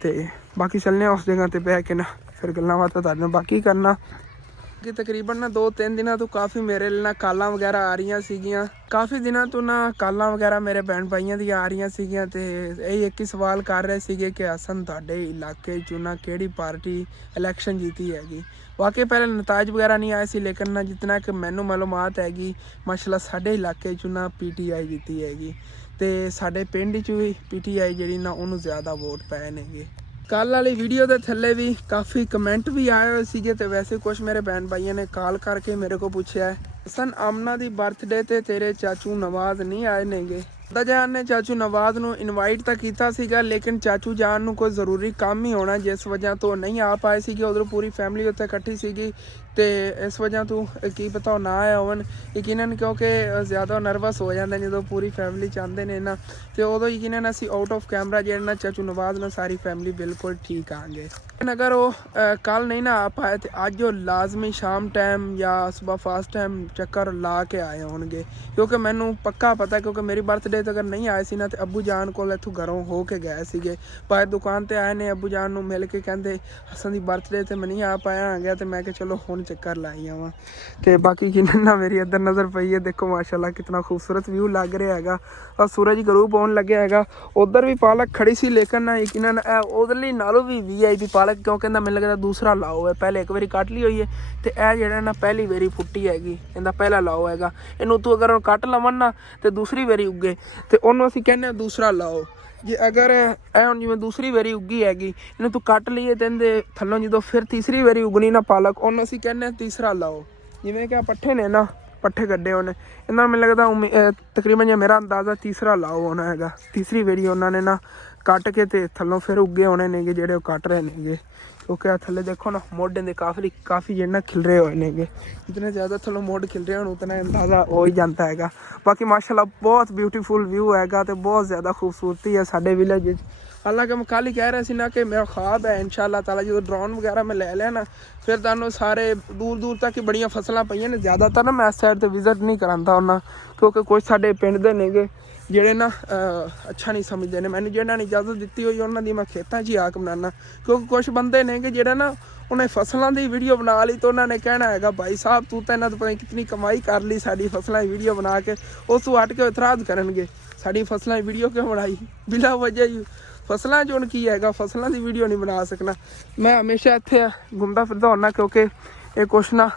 ਤੇ ਬਾਕੀ ਚੱਲਣੇ ਉਸ ਜਗ੍ਹਾ ਤੇ ਬਹਿ ਕੇ ਨਾ ਫਿਰ ਗੱਲਾਂ ਬਾਤਾਂ ਤੁਹਾਡੇ ਨਾਲ ਬਾਕੀ ਕਰਨਾ। ਕਿ ਤਕਰੀਬਨ ਨਾ 2-3 ਦਿਨਾਂ ਤੋਂ ਕਾਫੀ ਮੇਰੇ ਲਈ ਨਾ ਕਾਲਾਂ ਵਗੈਰਾ ਆ ਰਹੀਆਂ ਸੀਗੀਆਂ। ਕਾਫੀ ਦਿਨਾਂ ਤੋਂ ਨਾ ਕਾਲਾਂ ਵਗੈਰਾ ਮੇਰੇ ਭੈਣ ਭਾਈਆਂ ਦੀ ਆ ਰਹੀਆਂ ਸੀਗੀਆਂ, ਤੇ ਇਹ ਇੱਕ ਹੀ ਸਵਾਲ ਕਰ ਰਹੇ ਸੀਗੇ ਕਿ ਹਸਨ ਤੁਹਾਡੇ ਇਲਾਕੇ 'ਚੋਂ ਨਾ ਕਿਹੜੀ ਪਾਰਟੀ ਇਲੈਕਸ਼ਨ जीती ਹੈਗੀ। ਵਾਕਈ ਪਹਿਲੇ ਨਤਾਜ ਵਗੈਰਾ ਨਹੀਂ ਆਏ ਸੀ, ਲੇਕਿਨ ਨਾ ਜਿਤਨਾ ਕਿ ਮੈਨੂੰ ਮਾਲੂਮਾਤ ਹੈਗੀ ਮਾਸ਼ਾਅੱਲਾ ਸਾਡੇ ਇਲਾਕੇ 'ਚੋਂ ਨਾ PTI जीती ਹੈਗੀ, ਤੇ ਸਾਡੇ ਪਿੰਡ 'ਚ ਵੀ PTI ਜਿਹੜੀ ਨਾ ਉਹਨੂੰ ਜ਼ਿਆਦਾ ਵੋਟ ਪਏ ਨੇਗੇ। ਕੱਲ੍ਹ ਵਾਲੀ ਵੀਡੀਓ ਦੇ ਥੱਲੇ ਵੀ ਕਾਫੀ ਕਮੈਂਟ ਵੀ ਆਏ ਹੋਏ ਸੀਗੇ, ਤੇ ਵੈਸੇ ਕੁਛ ਮੇਰੇ ਭੈਣ ਭਾਈਆਂ ਨੇ ਕਾਲ ਕਰਕੇ ਮੇਰੇ ਕੋਲ ਪੁੱਛਿਆ ਹਸਨ ਆਮਨਾ ਦੀ ਬਰਥਡੇ ਤੇ ਤੇਰੇ ਚਾਚੂ ਨਵਾਜ਼ ਨਹੀਂ ਆਏ ਨੇਗੇ। ਦਾਦਾ ਜਾਨ ਨੇ ਚਾਚੂ ਨਵਾਜ਼ ਨੂੰ ਇਨਵਾਈਟ ਤਾਂ ਕੀਤਾ ਸੀਗਾ, ਲੇਕਿਨ ਚਾਚੂ ਜਾਨ ਨੂੰ ਕੋਈ ਜ਼ਰੂਰੀ ਕੰਮ ਹੀ ਹੋਣਾ ਜਿਸ ਵਜ੍ਹਾ ਤੋਂ ਨਹੀਂ ਆ ਪਾਏ ਸੀਗੇ। ਉਧਰੋਂ ਪੂਰੀ ਫੈਮਿਲੀ ਉੱਥੇ ਇਕੱਠੀ ਸੀਗੀ, ਤੇ ਇਸ ਵਜ੍ਹਾ ਤੋਂ ਕੀ ਪਤਾ ਉਹ ਨਾ ਆਏ ਹੋਣ ਯਕੀਨਨ, ਕਿਉਂਕਿ ਜ਼ਿਆਦਾ ਨਰਵਸ ਹੋ ਜਾਂਦੇ ਜਦੋਂ ਪੂਰੀ ਫੈਮਿਲੀ ਚਾਹੁੰਦੇ ਨੇ ਨਾ। ਤੇ ਉਦੋਂ ਯਕੀਨਨ ਅਸੀਂ ਆਊਟ ਆਫ ਕੈਮਰਾ ਜਿਹੜਾ ਨਾ ਚਾਚੂ ਨਵਾਜ਼ ਨਾਲ ਸਾਰੀ ਫੈਮਿਲੀ ਬਿਲਕੁਲ ਠੀਕ ਆਂਗੇ। ਅਗਰ ਉਹ ਕੱਲ ਨਹੀਂ ਨਾ ਆ ਪਾਏ ਤੇ ਅੱਜ ਉਹ ਲਾਜ਼ਮੀ ਸ਼ਾਮ ਟਾਈਮ ਜਾਂ ਸਵੇਰ ਫਾਸਟ ਟਾਈਮ ਚੱਕਰ ਲਾ ਕੇ ਆਏ ਹੋਣਗੇ, ਕਿਉਂਕਿ ਮੈਨੂੰ ਪੱਕਾ ਪਤਾ, ਕਿਉਂਕਿ ਮੇਰੀ ਬਰਥਡੇ ਤੇ ਅਗਰ ਨਹੀਂ ਆਏ ਸੀ ਨਾ ਤੇ ਅੱਬੂ ਜਾਨ ਕੋਲ ਇੱਥੋਂ ਘਰੋਂ ਹੋ ਕੇ ਗਏ ਸੀਗੇ। ਬਾਹਰ ਦੁਕਾਨ ਤੇ ਆਏ ਨੇ, ਅੱਬੂ ਜਾਨ ਨੂੰ ਮਿਲ ਕੇ ਕਹਿੰਦੇ ਹਸਨ ਦੀ ਬਰਥਡੇ ਤੇ ਮੈਂ ਨਹੀਂ ਆ ਪਾਇਆ ਆ ਗਿਆ, ਤੇ ਮੈਂ ਕਿਹਾ ਚਲੋ ਹੁਣ ਚੱਕਰ ਲਾਈ ਆਵਾਂ। ਤੇ ਬਾਕੀ ਕਿੰਨਾ ਨਾ ਮੇਰੀ ਇੱਧਰ ਨਜ਼ਰ ਪਈ ਹੈ, ਦੇਖੋ ਮਾਸ਼ਾਅੱਲਾ ਕਿਤਨਾ ਖੂਬਸੂਰਤ ਵਿਊ ਲੱਗ ਰਿਹਾ ਹੈਗਾ। ਔਰ ਸੂਰਜ ਗਰੂਬ ਹੋਣ ਲੱਗਿਆ ਹੈਗਾ। ਉਧਰ ਵੀ ਪਾਲਕ ਖੜੀ ਸੀ, ਲੇਕਿਨ ਨਾ ਯਕੀਨਨ ਉਧਰਲੀ ਨਾਲੋਂ ਵੀ VIP ਪਾਲਕ, ਕਿਉਂਕਿ ਇਹਦਾ ਮੈਨੂੰ ਲੱਗਦਾ ਦੂਸਰਾ ਲਾਓ ਹੈ। ਪਹਿਲੇ ਇੱਕ ਵਾਰੀ ਕੱਟ ਲਈ ਹੋਈ ਹੈ, ਤੇ ਇਹ ਜਿਹੜਾ ਨਾ ਪਹਿਲੀ ਵਾਰੀ ਫੁੱਟੀ ਹੈਗੀ, ਇਹਦਾ ਪਹਿਲਾ ਲਾਓ ਹੈਗਾ। ਇਹਨੂੰ ਤੂੰ ਅਗਰ ਕੱਟ ਲਵਣ ਨਾ ਤੇ ਦੂਸਰੀ ਵਾਰੀ ਉੱਗੇ, ਤੇ ਉਹਨੂੰ ਅਸੀਂ ਕਹਿੰਦੇ ਹਾਂ ਦੂਸਰਾ ਲਾਓ। ਜੇ ਅਗਰ ਇਹ ਹੁਣ ਜਿਵੇਂ ਦੂਸਰੀ ਵਾਰੀ ਉੱਗੀ ਹੈਗੀ, ਇਹਨੂੰ ਤੂੰ ਕੱਟ ਲਈਏ ਤੇ ਇਹਦੇ ਥੱਲੋਂ ਜਦੋਂ ਫਿਰ ਤੀਸਰੀ ਵਾਰੀ ਉਗਣੀ ਨਾ ਪਾਲਕ, ਉਹਨੂੰ ਅਸੀਂ ਕਹਿੰਦੇ ਹਾਂ ਤੀਸਰਾ ਲਾਓ। ਜਿਵੇਂ ਕਿ ਆ ਪੱਠੇ ਨੇ ਨਾ, ਪੱਠੇ ਕੱਢੇ ਉਹਨੇ। ਇਹਨਾਂ ਨੂੰ ਮੈਨੂੰ ਲੱਗਦਾ ਤਕਰੀਬਨ ਜੇ ਮੇਰਾ ਅੰਦਾਜ਼ਾ ਤੀਸਰਾ ਲਾਓ ਹੋਣਾ ਹੈਗਾ, ਤੀਸਰੀ ਵਾਰੀ ਉਹਨਾਂ ਨੇ ਨਾ ਕੱਟ ਕੇ ਤੇ ਥੱਲੋਂ ਫਿਰ ਉੱਗੇ ਹੋਣੇ ਨੇਗੇ ਜਿਹੜੇ ਉਹ ਕੱਟ ਰਹੇ ਨੇਗੇ। ਕਿਉਂਕਿ ਆ ਥੱਲੇ ਦੇਖੋ ਨਾ ਮੋਢੇ ਦੇ ਕਾਫੀ ਜਿਹੜੇ ਨਾ ਖਿਲਰੇ ਹੋਏ ਨੇਗੇ। ਜਿਤਨੇ ਜ਼ਿਆਦਾ ਥੱਲੋਂ ਮੋਢ ਖਿਲਰੇ ਹੋਣ ਉਤਨਾ ਅੰਦਾਜ਼ਾ ਹੋ ਹੀ ਜਾਂਦਾ ਹੈਗਾ। ਬਾਕੀ ਮਾਸ਼ਾਅੱਲਾ ਬਹੁਤ ਬਿਊਟੀਫੁਲ ਵਿਊ ਹੈਗਾ ਤੇ ਬਹੁਤ ਜ਼ਿਆਦਾ ਖੂਬਸੂਰਤੀ ਹੈ ਸਾਡੇ ਵਿਲੇਜ ਵਿੱਚ। ਹਾਲਾਂਕਿ ਮੈਂ ਕੱਲ੍ਹ ਹੀ ਕਹਿ ਰਿਹਾ ਸੀ ਨਾ ਕਿ ਮੇਰਾ ख्वाब ਹੈ ਇਨਸ਼ਾਅੱਲਾ ਤਾਲਾ ਜਦੋਂ ਡਰੋਨ ਵਗੈਰਾ ਮੈਂ ਲੈ ਲਿਆ ਨਾ ਫਿਰ ਤੁਹਾਨੂੰ ਸਾਰੇ ਦੂਰ ਤੱਕ ਹੀ ਬੜੀਆਂ ਫਸਲਾਂ ਪਈਆਂ ਨੇ। ਜ਼ਿਆਦਾਤਰ ਨਾ ਮੈਂ ਇਸ ਸਾਈਡ 'ਤੇ ਵਿਜ਼ਿਟ ਨਹੀਂ ਕਰਾਂਦਾ ਉਹਨਾਂ, ਕਿਉਂਕਿ ਕੁਝ ਸਾਡੇ ਪਿੰਡ ਦੇ ਨੇਗੇ ਜਿਹੜੇ ਨਾ ਅੱਛਾ ਨਹੀਂ ਸਮਝਦੇ ਨੇ। ਮੈਨੂੰ ਜਿਹਨਾਂ ਨੇ ਇਜਾਜ਼ਤ ਦਿੱਤੀ ਹੋਈ ਉਹਨਾਂ ਦੀ ਮੈਂ ਖੇਤਾਂ 'ਚ ਹੀ ਆ ਕੇ ਬਣਾਉਣਾ, ਕਿਉਂਕਿ ਕੁਛ ਬੰਦੇ ਨੇ ਕਿ ਜਿਹੜੇ ਨਾ ਉਹਨੇ ਫਸਲਾਂ ਦੀ ਵੀਡੀਓ ਬਣਾ ਲਈ ਤਾਂ ਉਹਨਾਂ ਨੇ ਕਹਿਣਾ ਹੈਗਾ ਭਾਈ ਸਾਹਿਬ ਤੂੰ ਤਾਂ ਇਹਨਾਂ ਤੋਂ ਪਤਾ ਨਹੀਂ ਕਿਤਨੀ ਕਮਾਈ ਕਰ ਲਈ ਸਾਡੀ ਫਸਲਾਂ ਦੀ ਵੀਡੀਓ ਬਣਾ ਕੇ। ਉਸ ਤੋਂ ਹਟ ਕੇ ਇਤਰਾਜ਼ ਕਰਨਗੇ ਸਾਡੀ ਫਸਲਾਂ ਦੀ ਵੀਡੀਓ ਕਿਉਂ ਬਣਾਈ ਬਿਲਾ ਵਜ੍ਹਾ ਹੀ। ਫਸਲਾਂ 'ਚ ਹੁਣ ਕੀ ਹੈਗਾ, ਫਸਲਾਂ ਦੀ ਵੀਡੀਓ ਨਹੀਂ ਬਣਾ ਸਕਣਾ। ਮੈਂ ਹਮੇਸ਼ਾ ਇੱਥੇ ਘੁੰਮਦਾ ਫਿਰਦਾ ਹੁੰਦਾ ਕਿਉਂਕਿ ਇਹ ਕੁਛ ਨਾ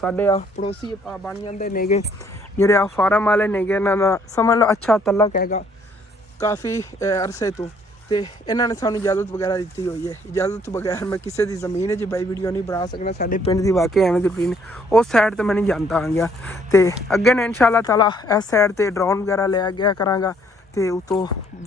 ਸਾਡੇ ਆ ਪੜੋਸੀ ਬਣ ਜਾਂਦੇ ਨੇਗੇ ਜਿਹੜੇ ਆ ਫਾਰਮ ਵਾਲੇ ਨੇਗੇ। ਇਹਨਾਂ ਦਾ ਸਮਝ ਲਓ ਅੱਛਾ ਤਲਕ ਹੈਗਾ ਕਾਫੀ ਅਰਸੇ ਤੋਂ, ਤੇ ਇਹਨਾਂ ਨੇ ਸਾਨੂੰ ਇਜਾਜ਼ਤ ਵਗੈਰਾ ਦਿੱਤੀ ਹੋਈ ਹੈ। ਇਜਾਜ਼ਤ ਬਗੈਰ ਮੈਂ ਕਿਸੇ ਦੀ ਜ਼ਮੀਨ 'ਚ ਬਾਈ ਵੀਡੀਓ ਨਹੀਂ ਬਣਾ ਸਕਣਾ। ਸਾਡੇ ਪਿੰਡ ਦੀ ਵਾਕਈ ਐਵੇਂ ਦੀ ਰੂਟੀਨ ਉਸ ਸਾਈਡ 'ਤੇ ਮੈਂ ਨਹੀਂ ਜਾਂਦਾ ਆ ਗਿਆ। ਤੇ ਅੱਗੇ ਨੇ ਇਨਸ਼ਾਅੱਲਾ ਤਾਲਾ ਇਸ ਸਾਈਡ 'ਤੇ ਡਰੋਨ ਵਗੈਰਾ ਲਿਆ ਗਿਆ ਕਰਾਂਗਾ ਤੇ ਉਤੋਂ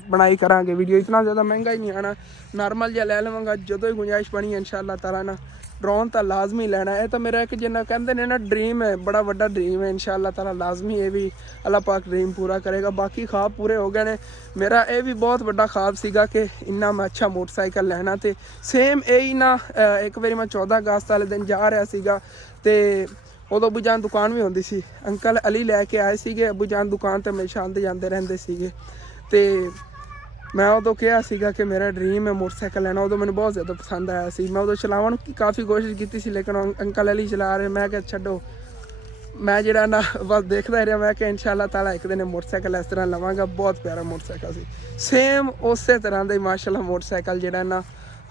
ਬਣਾਈ ਕਰਾਂਗੇ ਵੀਡੀਓ। ਇਤਨਾ ਜ਼ਿਆਦਾ ਮਹਿੰਗਾ ਹੀ ਨਹੀਂ ਆਣਾ, ਨਾਰਮਲ ਜਿਹਾ ਲੈ ਲਵਾਂਗਾ ਜਦੋਂ ਹੀ ਗੁੰਜਾਇਸ਼ ਬਣੀ ਇਨਸ਼ਾਅੱਲਾ ਤਾਲਾ ਨਾ ਡਰੋਨ ਤਾਂ ਲਾਜ਼ਮੀ ਲੈਣਾ। ਇਹ ਤਾਂ ਮੇਰਾ ਇੱਕ ਜਿੰਨਾ ਕਹਿੰਦੇ ਨੇ ਨਾ ਡਰੀਮ ਹੈ, ਬੜਾ ਵੱਡਾ ਡਰੀਮ ਹੈ। ਇਨਸ਼ਾਅੱਲਾ ਤਾਲਾ ਲਾਜ਼ਮੀ ਇਹ ਵੀ ਅੱਲਾਹ ਪਾਕ ਡਰੀਮ ਪੂਰਾ ਕਰੇਗਾ। ਬਾਕੀ ख्वाब ਪੂਰੇ ਹੋ ਗਏ ਨੇ। ਮੇਰਾ ਇਹ ਵੀ ਬਹੁਤ ਵੱਡਾ ख्वाब ਸੀਗਾ ਕਿ ਇੰਨਾ ਮੈਂ ਅੱਛਾ ਮੋਟਰਸਾਈਕਲ ਲੈਣਾ ਤੇ ਸੇਮ ਇਹ ਹੀ ਨਾ ਇੱਕ ਵਾਰੀ ਮੈਂ 14 ਅਗਸਤ ਵਾਲੇ ਦਿਨ ਜਾ ਰਿਹਾ ਸੀਗਾ ਤੇ ਉਦੋਂ ਅਬੂ ਜਾਨ ਦੁਕਾਨ ਵੀ ਹੁੰਦੀ ਸੀ। ਅੰਕਲ ਅਲੀ ਲੈ ਕੇ ਆਏ ਸੀਗੇ। ਅਬੂ ਜਾਨ ਦੁਕਾਨ 'ਤੇ ਹਮੇਸ਼ਾ ਆਉਂਦੇ ਜਾਂਦੇ ਰਹਿੰਦੇ ਸੀਗੇ ਤੇ ਮੈਂ ਉਦੋਂ ਕਿਹਾ ਸੀਗਾ ਕਿ ਮੇਰਾ ਡਰੀਮ ਹੈ ਮੋਟਰਸਾਈਕਲ ਲੈਣਾ। ਉਦੋਂ ਮੈਨੂੰ ਬਹੁਤ ਜ਼ਿਆਦਾ ਪਸੰਦ ਆਇਆ ਸੀ। ਮੈਂ ਉਦੋਂ ਚਲਾਉਣ ਦੀ ਕਾਫੀ ਕੋਸ਼ਿਸ਼ ਕੀਤੀ ਸੀ ਲੇਕਿਨ ਅੰਕਲ ਅਲੀ ਚਲਾ ਰਹੇ। ਮੈਂ ਕਿਹਾ ਛੱਡੋ, ਮੈਂ ਜਿਹੜਾ ਨਾ ਬਸ ਦੇਖਦਾ ਰਿਹਾ। ਮੈਂ ਕਿਹਾ ਇਨਸ਼ਾਅੱਲਾ ਤਾਲਾ ਇੱਕ ਦਿਨ ਮੋਟਰਸਾਈਕਲ ਇਸ ਤਰ੍ਹਾਂ ਲਵਾਂਗਾ। ਬਹੁਤ ਪਿਆਰਾ ਮੋਟਰਸਾਈਕਲ ਸੀ, ਸੇਮ ਉਸੇ ਤਰ੍ਹਾਂ ਦਾ ਹੀ ਮਾਸ਼ਾਅੱਲਾ ਮੋਟਰਸਾਈਕਲ ਜਿਹੜਾ ਨਾ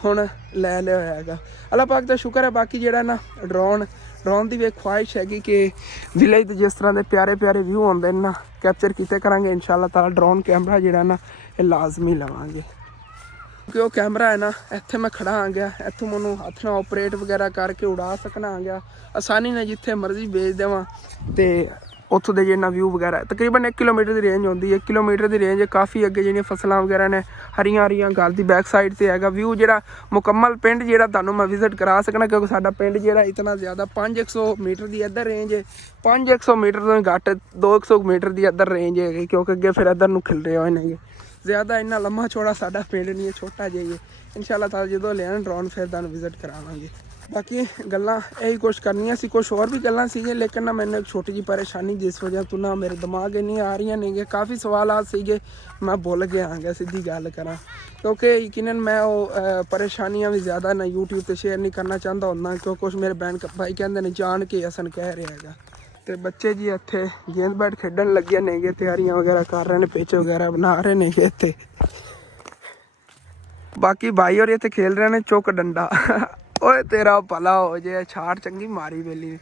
ਹੁਣ ਲੈ ਲਿਆ ਹੋਇਆ ਹੈਗਾ। ਅੱਲਾਹ ਪਾਕ ਦਾ ਸ਼ੁਕਰ ਹੈ। ਬਾਕੀ ਜਿਹੜਾ ਨਾ ਡਰੋਨ ਦੀ ਵੀ ਇੱਕ ਖੁਆਇਸ਼ ਹੈਗੀ ਕਿ ਵਿਲੇਜ ਦੇ ਜਿਸ ਤਰ੍ਹਾਂ ਦੇ ਪਿਆਰੇ ਵਿਊ ਆਉਂਦੇ ਨੇ ਨਾ ਕੈਪਚਰ ਕੀਤੇ ਕਰਾਂਗੇ ਇਨਸ਼ਾਅੱਲਾ ਤਾਲਾ। ਡਰੋਨ ਕੈਮਰਾ ਜਿਹੜਾ ਨਾ ਇਹ ਲਾਜ਼ਮੀ ਲਵਾਂਗੇ ਕਿਉਂਕਿ ਉਹ ਕੈਮਰਾ ਹੈ ਨਾ ਇੱਥੇ ਮੈਂ ਖੜਾ ਆ ਗਿਆ, ਇੱਥੋਂ ਮੈਨੂੰ ਹੱਥ ਨਾਲ ਆਪਰੇਟ ਵਗੈਰਾ ਕਰਕੇ ਉਡਾ ਸਕਣਾ ਆ ਗਿਆ ਆਸਾਨੀ ਨਾਲ, ਜਿੱਥੇ ਮਰਜ਼ੀ ਭੇਜ ਦੇਵਾਂ ਤੇ ਉੱਥੋਂ ਦੇ ਜਿਹੜਾ ਵਿਊ ਵਗੈਰਾ ਤਕਰੀਬਨ 1 ਕਿਲੋਮੀਟਰ ਦੀ ਰੇਂਜ ਹੁੰਦੀ ਹੈ। 1 ਕਿਲੋਮੀਟਰ ਦੀ ਰੇਂਜ ਕਾਫੀ ਅੱਗੇ ਜਿਹੜੀਆਂ ਫਸਲਾਂ ਵਗੈਰਾ ਨੇ ਹਰੀਆਂ ਘਰ ਦੀ ਬੈਕ ਸਾਈਡ 'ਤੇ ਹੈਗਾ ਵਿਊ ਜਿਹੜਾ ਮੁਕੰਮਲ ਪਿੰਡ ਜਿਹੜਾ ਤੁਹਾਨੂੰ ਮੈਂ ਵਿਜ਼ਿਟ ਕਰਾ ਸਕਣਾ। ਕਿਉਂਕਿ ਸਾਡਾ ਪਿੰਡ ਜਿਹੜਾ ਇਤਨਾ ਜ਼ਿਆਦਾ 500 ਮੀਟਰ ਦੀ ਇੱਧਰ ਰੇਂਜ ਹੈ, 500 ਮੀਟਰ ਤੋਂ ਘੱਟ 200 ਮੀਟਰ ਦੀ ਇੱਧਰ ਰੇਂਜ ਹੈਗੀ ਕਿਉਂਕਿ ਅੱਗੇ ਫਿਰ ਇੱਧਰ ਨੂੰ ਖਿਲਰੇ ਹੋਏ ਨੇਗੇ। ਜ਼ਿਆਦਾ ਇੰਨਾ ਲੰਮਾ ਚੌੜਾ ਸਾਡਾ ਪਿੰਡ ਨਹੀਂ ਹੈ, ਛੋਟਾ ਜਿਹਾ ਹੀ ਹੈ। ਇਨਸ਼ਾਅੱਲਾ ਤਾਲਾ ਜਦੋਂ ਲੈਣ ਡਰੋਨ ਫਿਰ ਤੁਹਾਨੂੰ ਵਿਜ਼ਿਟ ਕਰਾਵਾਂਗੇ। ਬਾਕੀ ਗੱਲਾਂ ਇਹੀ ਕੁਛ ਕਰਨੀਆਂ ਸੀ, ਕੁਛ ਹੋਰ ਵੀ ਗੱਲਾਂ ਸੀਗੀਆਂ ਲੇਕਿਨ ਨਾ ਮੈਨੂੰ ਇੱਕ ਛੋਟੀ ਜਿਹੀ ਪਰੇਸ਼ਾਨੀ ਜਿਸ ਵਜ੍ਹਾ ਤੋਂ ਨਾ ਮੇਰੇ ਦਿਮਾਗ ਨਹੀਂ ਆ ਰਹੀਆਂ ਨੇਗੇ। ਕਾਫੀ ਸਵਾਲਾਤ ਸੀਗੇ, ਮੈਂ ਭੁੱਲ ਗਿਆ ਆਂਗਾ ਸਿੱਧੀ ਗੱਲ ਕਰਾਂ ਕਿਉਂਕਿ ਯਕੀਨਨ ਮੈਂ ਉਹ ਪਰੇਸ਼ਾਨੀਆਂ ਵੀ ਜ਼ਿਆਦਾ ਨਾ YouTube 'ਤੇ ਸ਼ੇਅਰ ਨਹੀਂ ਕਰਨਾ ਚਾਹੁੰਦਾ ਹੁੰਦਾ ਕਿਉਂਕਿ ਕੁਛ ਮੇਰੇ ਭੈਣ ਭਾਈ ਕਹਿੰਦੇ ਨੇ ਜਾਣ ਕੇ ਅਸਨ ਕਹਿ ਰਿਹਾ ਹੈਗਾ। ਤੇ ਬੱਚੇ ਜੀ ਇੱਥੇ ਗੇਂਦ ਬੈਟ ਖੇਡਣ ਲੱਗੇ ਨੇਗੇ, ਤਿਆਰੀਆਂ ਵਗੈਰਾ ਕਰ ਰਹੇ ਨੇ, ਪਿੱਚ ਵਗੈਰਾ ਬਣਾ ਰਹੇ ਨੇਗੇ ਇੱਥੇ। ਬਾਕੀ ਭਾਈ ਔਰ ਇੱਥੇ ਖੇਲ ਰਹੇ ਨੇ ਚੁੱਕ ਡੰਡਾ। ਓਏ ਤੇਰਾ ਭਲਾ ਹੋ ਜੇ, ਛਾੜ ਚੰਗੀ ਮਾਰੀ ਵੇਲੀ।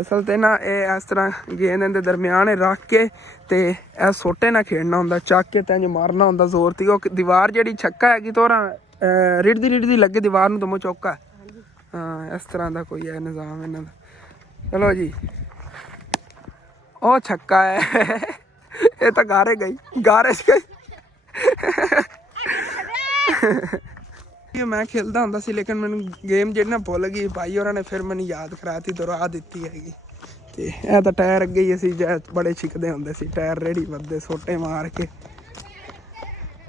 ਅਸਲ ਤੇ ਨਾ ਇਹ ਇਸ ਤਰ੍ਹਾਂ ਗੇਂਦ ਦੇ ਦਰਮਿਆਨ ਰੱਖ ਕੇ ਤੇ ਇਹ ਸੋਟੇ ਨਾਲ ਖੇਡਣਾ ਹੁੰਦਾ, ਚੱਕ ਕੇ ਤੈਨੂੰ ਮਾਰਨਾ ਹੁੰਦਾ ਜ਼ੋਰ ਤੀ। ਉਹ ਦੀਵਾਰ ਜਿਹੜੀ ਛੱਕਾ ਹੈਗੀ ਤੋਰਾ ਰਿੜਦੀ ਲੱਗੇ ਦੀਵਾਰ ਨੂੰ ਤੁਮੋ ਚੌਕਾ। ਹਾਂ ਇਸ ਤਰ੍ਹਾਂ ਦਾ ਕੋਈ ਹੈ ਨਿਜ਼ਾਮ ਇਹਨਾਂ ਦਾ। ਚਲੋ ਜੀ ਉਹ ਛੱਕਾ ਹੈ, ਇਹ ਤਾਂ ਗਾਰੇ ਗਈ ਮੈਂ ਖੇਲਦਾ ਹੁੰਦਾ ਸੀ ਲੇਕਿਨ ਮੈਨੂੰ ਗੇਮ ਜਿਹੜੀ ਨਾ ਭੁੱਲ ਗਈ। ਭਾਈ ਹੋਰਾਂ ਨੇ ਫਿਰ ਮੈਨੂੰ ਯਾਦ ਕਰਾਤੀ ਦੁਹਰਾ ਦਿੱਤੀ ਹੈਗੀ। ਤੇ ਇਹ ਤਾਂ ਟਾਇਰ ਅੱਗੇ ਹੀ ਅਸੀਂ ਬੜੇ ਛਿੱਕਦੇ ਹੁੰਦੇ ਸੀ, ਟਾਇਰ ਰੇੜੀ ਵੱਧਦੇ ਸੋਟੇ ਮਾਰ ਕੇ।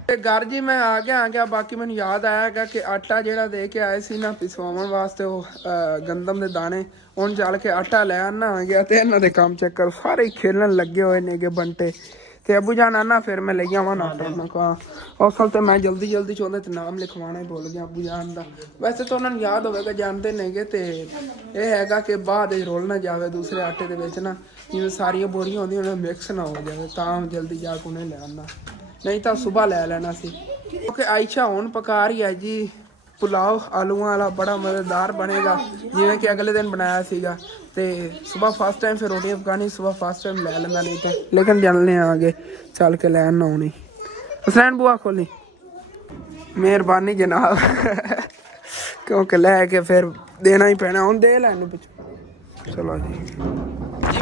ਤੇ ਘਰ ਜੀ ਮੈਂ ਆ ਗਿਆ। ਬਾਕੀ ਮੈਨੂੰ ਯਾਦ ਆਇਆ ਹੈਗਾ ਕਿ ਆਟਾ ਜਿਹੜਾ ਦੇ ਕੇ ਆਏ ਸੀ ਨਾ ਪਿਸਵਾਉਣ ਵਾਸਤੇ ਉਹ ਗੰਦਮ ਦੇ ਦਾਣੇ, ਹੁਣ ਚੱਲ ਕੇ ਆਟਾ ਲੈ ਆਣਾ ਆ ਗਿਆ। ਤੇ ਇਹਨਾਂ ਦੇ ਕੰਮ ਚੈੱਕ ਕਰੋ, ਸਾਰੇ ਖੇਲਣ ਲੱਗੇ ਹੋਏ ਨੇਗੇ ਬੰਟੇ। ਤੇ ਅਬੂ ਜਾਨ ਆਨਾ ਫਿਰ ਮੈਂ ਲਈ ਆਵਾਂ ਨਾ ਅਸਲ ਤੇ ਮੈਂ ਜਲਦੀ ਚਾਹੁੰਦਾ ਤੇ ਨਾਮ ਲਿਖਵਾਉਣਾ ਹੀ ਭੁੱਲ ਗਿਆ ਅਬੂ ਜਾਨ ਦਾ। ਵੈਸੇ ਤਾਂ ਉਹਨਾਂ ਨੂੰ ਯਾਦ ਹੋਵੇਗਾ, ਜਾਣਦੇ ਨੇਗੇ। ਤੇ ਇਹ ਹੈਗਾ ਕਿ ਬਾਅਦ ਵਿੱਚ ਰੋਲ ਨਾ ਜਾਵੇ ਦੂਸਰੇ ਆਟੇ ਦੇ ਵਿੱਚ ਨਾ, ਜਿਵੇਂ ਸਾਰੀਆਂ ਬੋਰੀਆਂ ਹੁੰਦੀਆਂ ਉਹਨਾਂ ਮਿਕਸ ਨਾ ਹੋ ਜਾਵੇ, ਤਾਂ ਜਲਦੀ ਜਾ ਕੇ ਉਹਨੇ ਲੈ ਆਉਂਦਾ, ਨਹੀਂ ਤਾਂ ਸੁਬਾਹ ਲੈ ਲੈਣਾ ਸੀ। ਕਿਉਂਕਿ ਆਇਸ਼ਾ ਹੁਣ ਪਕਾ ਰਹੀ ਹੈ ਜੀ ਪੁਲਾਓ ਆਲੂਆਂ ਵਾਲਾ, ਬੜਾ ਮਜ਼ੇਦਾਰ ਬਣੇਗਾ ਜਿਵੇਂ ਕਿ ਅਗਲੇ ਦਿਨ ਬਣਾਇਆ ਸੀਗਾ। ਤੇ ਸੁਬਾਹ ਫਸਟ ਟਾਈਮ ਫਿਰ ਰੋਟੀਆਂ ਪਕਾਉਣੀ, ਸੁਬਾਹ ਫਸਟ ਟਾਈਮ ਲੈ ਲੈਂਦਾ, ਨਹੀਂ ਤਾਂ ਲੇਕਿਨ ਜਲਨੇ ਆ ਗਏ ਚੱਲ ਕੇ ਲੈਣ ਨਾ ਆਉਣੀ। ਹੁਸੈਨ ਬੂਆ ਖੋਲੀ, ਮਿਹਰਬਾਨੀ ਜਨਾਬ। ਕਿਉਂਕਿ ਲੈ ਕੇ ਫਿਰ ਦੇਣਾ ਹੀ ਪੈਣਾ, ਹੁਣ ਦੇ ਲੈਣ ਪਿੱਛੋਂ। ਚਲੋ ਜੀ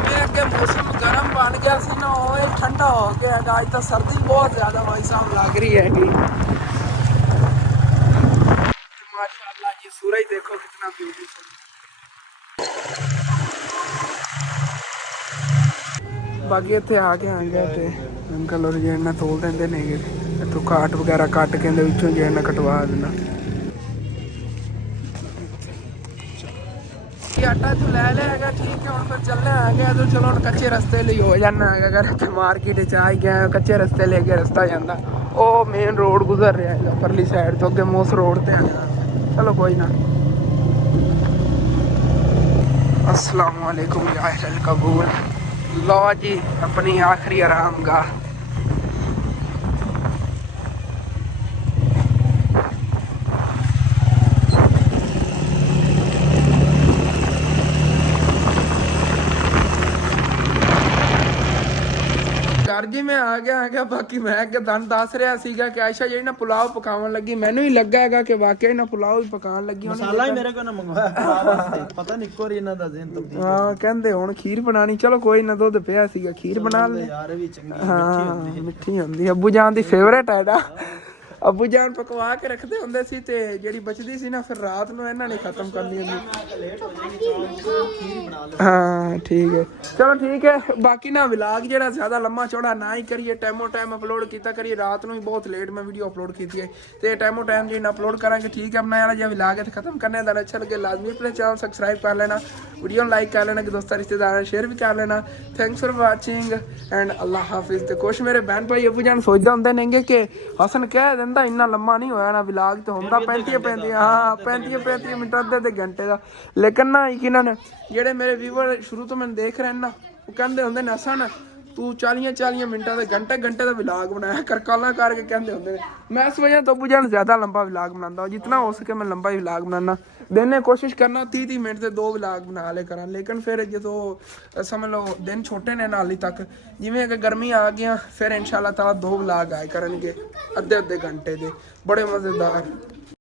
ਜਿਵੇਂ ਅੱਗੇ ਮੌਸਮ ਗਰਮ ਬਣ ਗਿਆ ਸੀ ਨਾ ਉਹ ਇਹ ਠੰਡਾ ਹੋ ਗਿਆ ਹੈਗਾ ਅੱਜ ਤਾਂ ਸਰਦੀ ਬਹੁਤ ਜ਼ਿਆਦਾ ਭਾਈ ਸਾਹਿਬ ਲੱਗ ਰਹੀ ਹੈਗੀ माशाल्लाह जी सूरज देखो कितना ब्यूटीफुल बाकी इत्थे आके आ गया ते अंकल और जेना तोल देंदे ने इत्थों काट वगैरह कट के इंदे विचों जेना कटवा देना आटा तो ले लिया ठीक है हम फिर चलने आ गया तो चलो कच्चे रस्ते लिए हो जाना है अगर मार्केट आ गया कच्चे रस्ते लेके रस्ता जाता वो मेन रोड गुजर रहा है परली साइड तो अगे मोस रोड ते आना चलो कोई ना अस्सलाम वालेकुम या अहल कबूल लो जी अपनी आखिरी आराम गाह घर जी मैं आ गया बाकी मैं तुहानू दस रहा सीगा कि आयशा जी ना पुलाव पकावन लगी मैनू ही लगा है कि वाकई ना पुलाव ही पकान लगी मसाला ही मेरे को ना मंगवाया पता नहीं कोरी इन्हां दा ज़हन तब्दील हां कहंदे हुण खीर बनानी चलो कोई ना दुध पिया सीगा खीर बना ले यार भी चंगी हां मिठी हुंदी अब्बू जान दी फेवरेट है डा अब्बू जान पकवा के रखते हुंदे सी ते जेड़ी बचदी सी ना फिर रात नूं इन्हां ने खत्म करनी हुंदी लेट हो जाएगी तो खीर बना लो हाँ ठीक है चलो ठीक है बाकी ना व्लॉग जेड़ा ज़्यादा लम्मा चौड़ा ना ही करिए टाइमो टाइम अपलोड किया करिए रात ਨੂੰ ही बहुत लेट मैं वीडियो अपलोड की है तो टाइमो टाइम जी अपलोड करांगे ठीक है अपना यार जो व्लॉग है खत्म करने का अच्छा लगे लाजमी अपने चैनल सब्सक्राइब कर लेना वीडियो लाइक कर लेना कि दोस्तों रिश्तेदार शेयर भी कर लेना थैंक्स फॉर वाचिंग एंड अल्लाह हाफिज़ तो कुछ मेरे बहन भाई अबू जान सोचते होंगे नेंगे कि हसन कह दिंदा इन्ना लम्मा नहीं होया ना व्लॉग तो होंदा 35 हाँ 35 मिनट अद्धे घंटे का लेकिन ना यकीनन ਜਿਹੜੇ ਮੇਰੇ ਵੀਵਰ ਸ਼ੁਰੂ ਤੋਂ ਮੈਨੂੰ ਦੇਖ ਰਹੇ ਨੇ ਨਾ ਉਹ ਕਹਿੰਦੇ ਹੁੰਦੇ ਨੇ ਹਸਨ ਤੂੰ 40 ਮਿੰਟਾਂ ਦੇ घंटे ਦਾ ਵਲੌਗ ਬਣਾਇਆ ਕਰ ਕਾਲਾਂ ਕਰਕੇ ਕਹਿੰਦੇ ਹੁੰਦੇ ਨੇ मैं इस वजह तो बुझान ज़्यादा लंबा व्लॉग बनाता हूँ जितना हो सके मैं लंबा ही व्लॉग बनाना दिन में कोशिश करना 30 मिनट से 2 व्लॉग बना ले करा लेकिन फिर जो समझ लो दिन छोटे ने नाली तक जिमें अगर गर्मी आ गया फिर इंशाल्लाह ताला 2 व्लॉग आए करेंगे अद्धे घंटे के बड़े मज़ेदार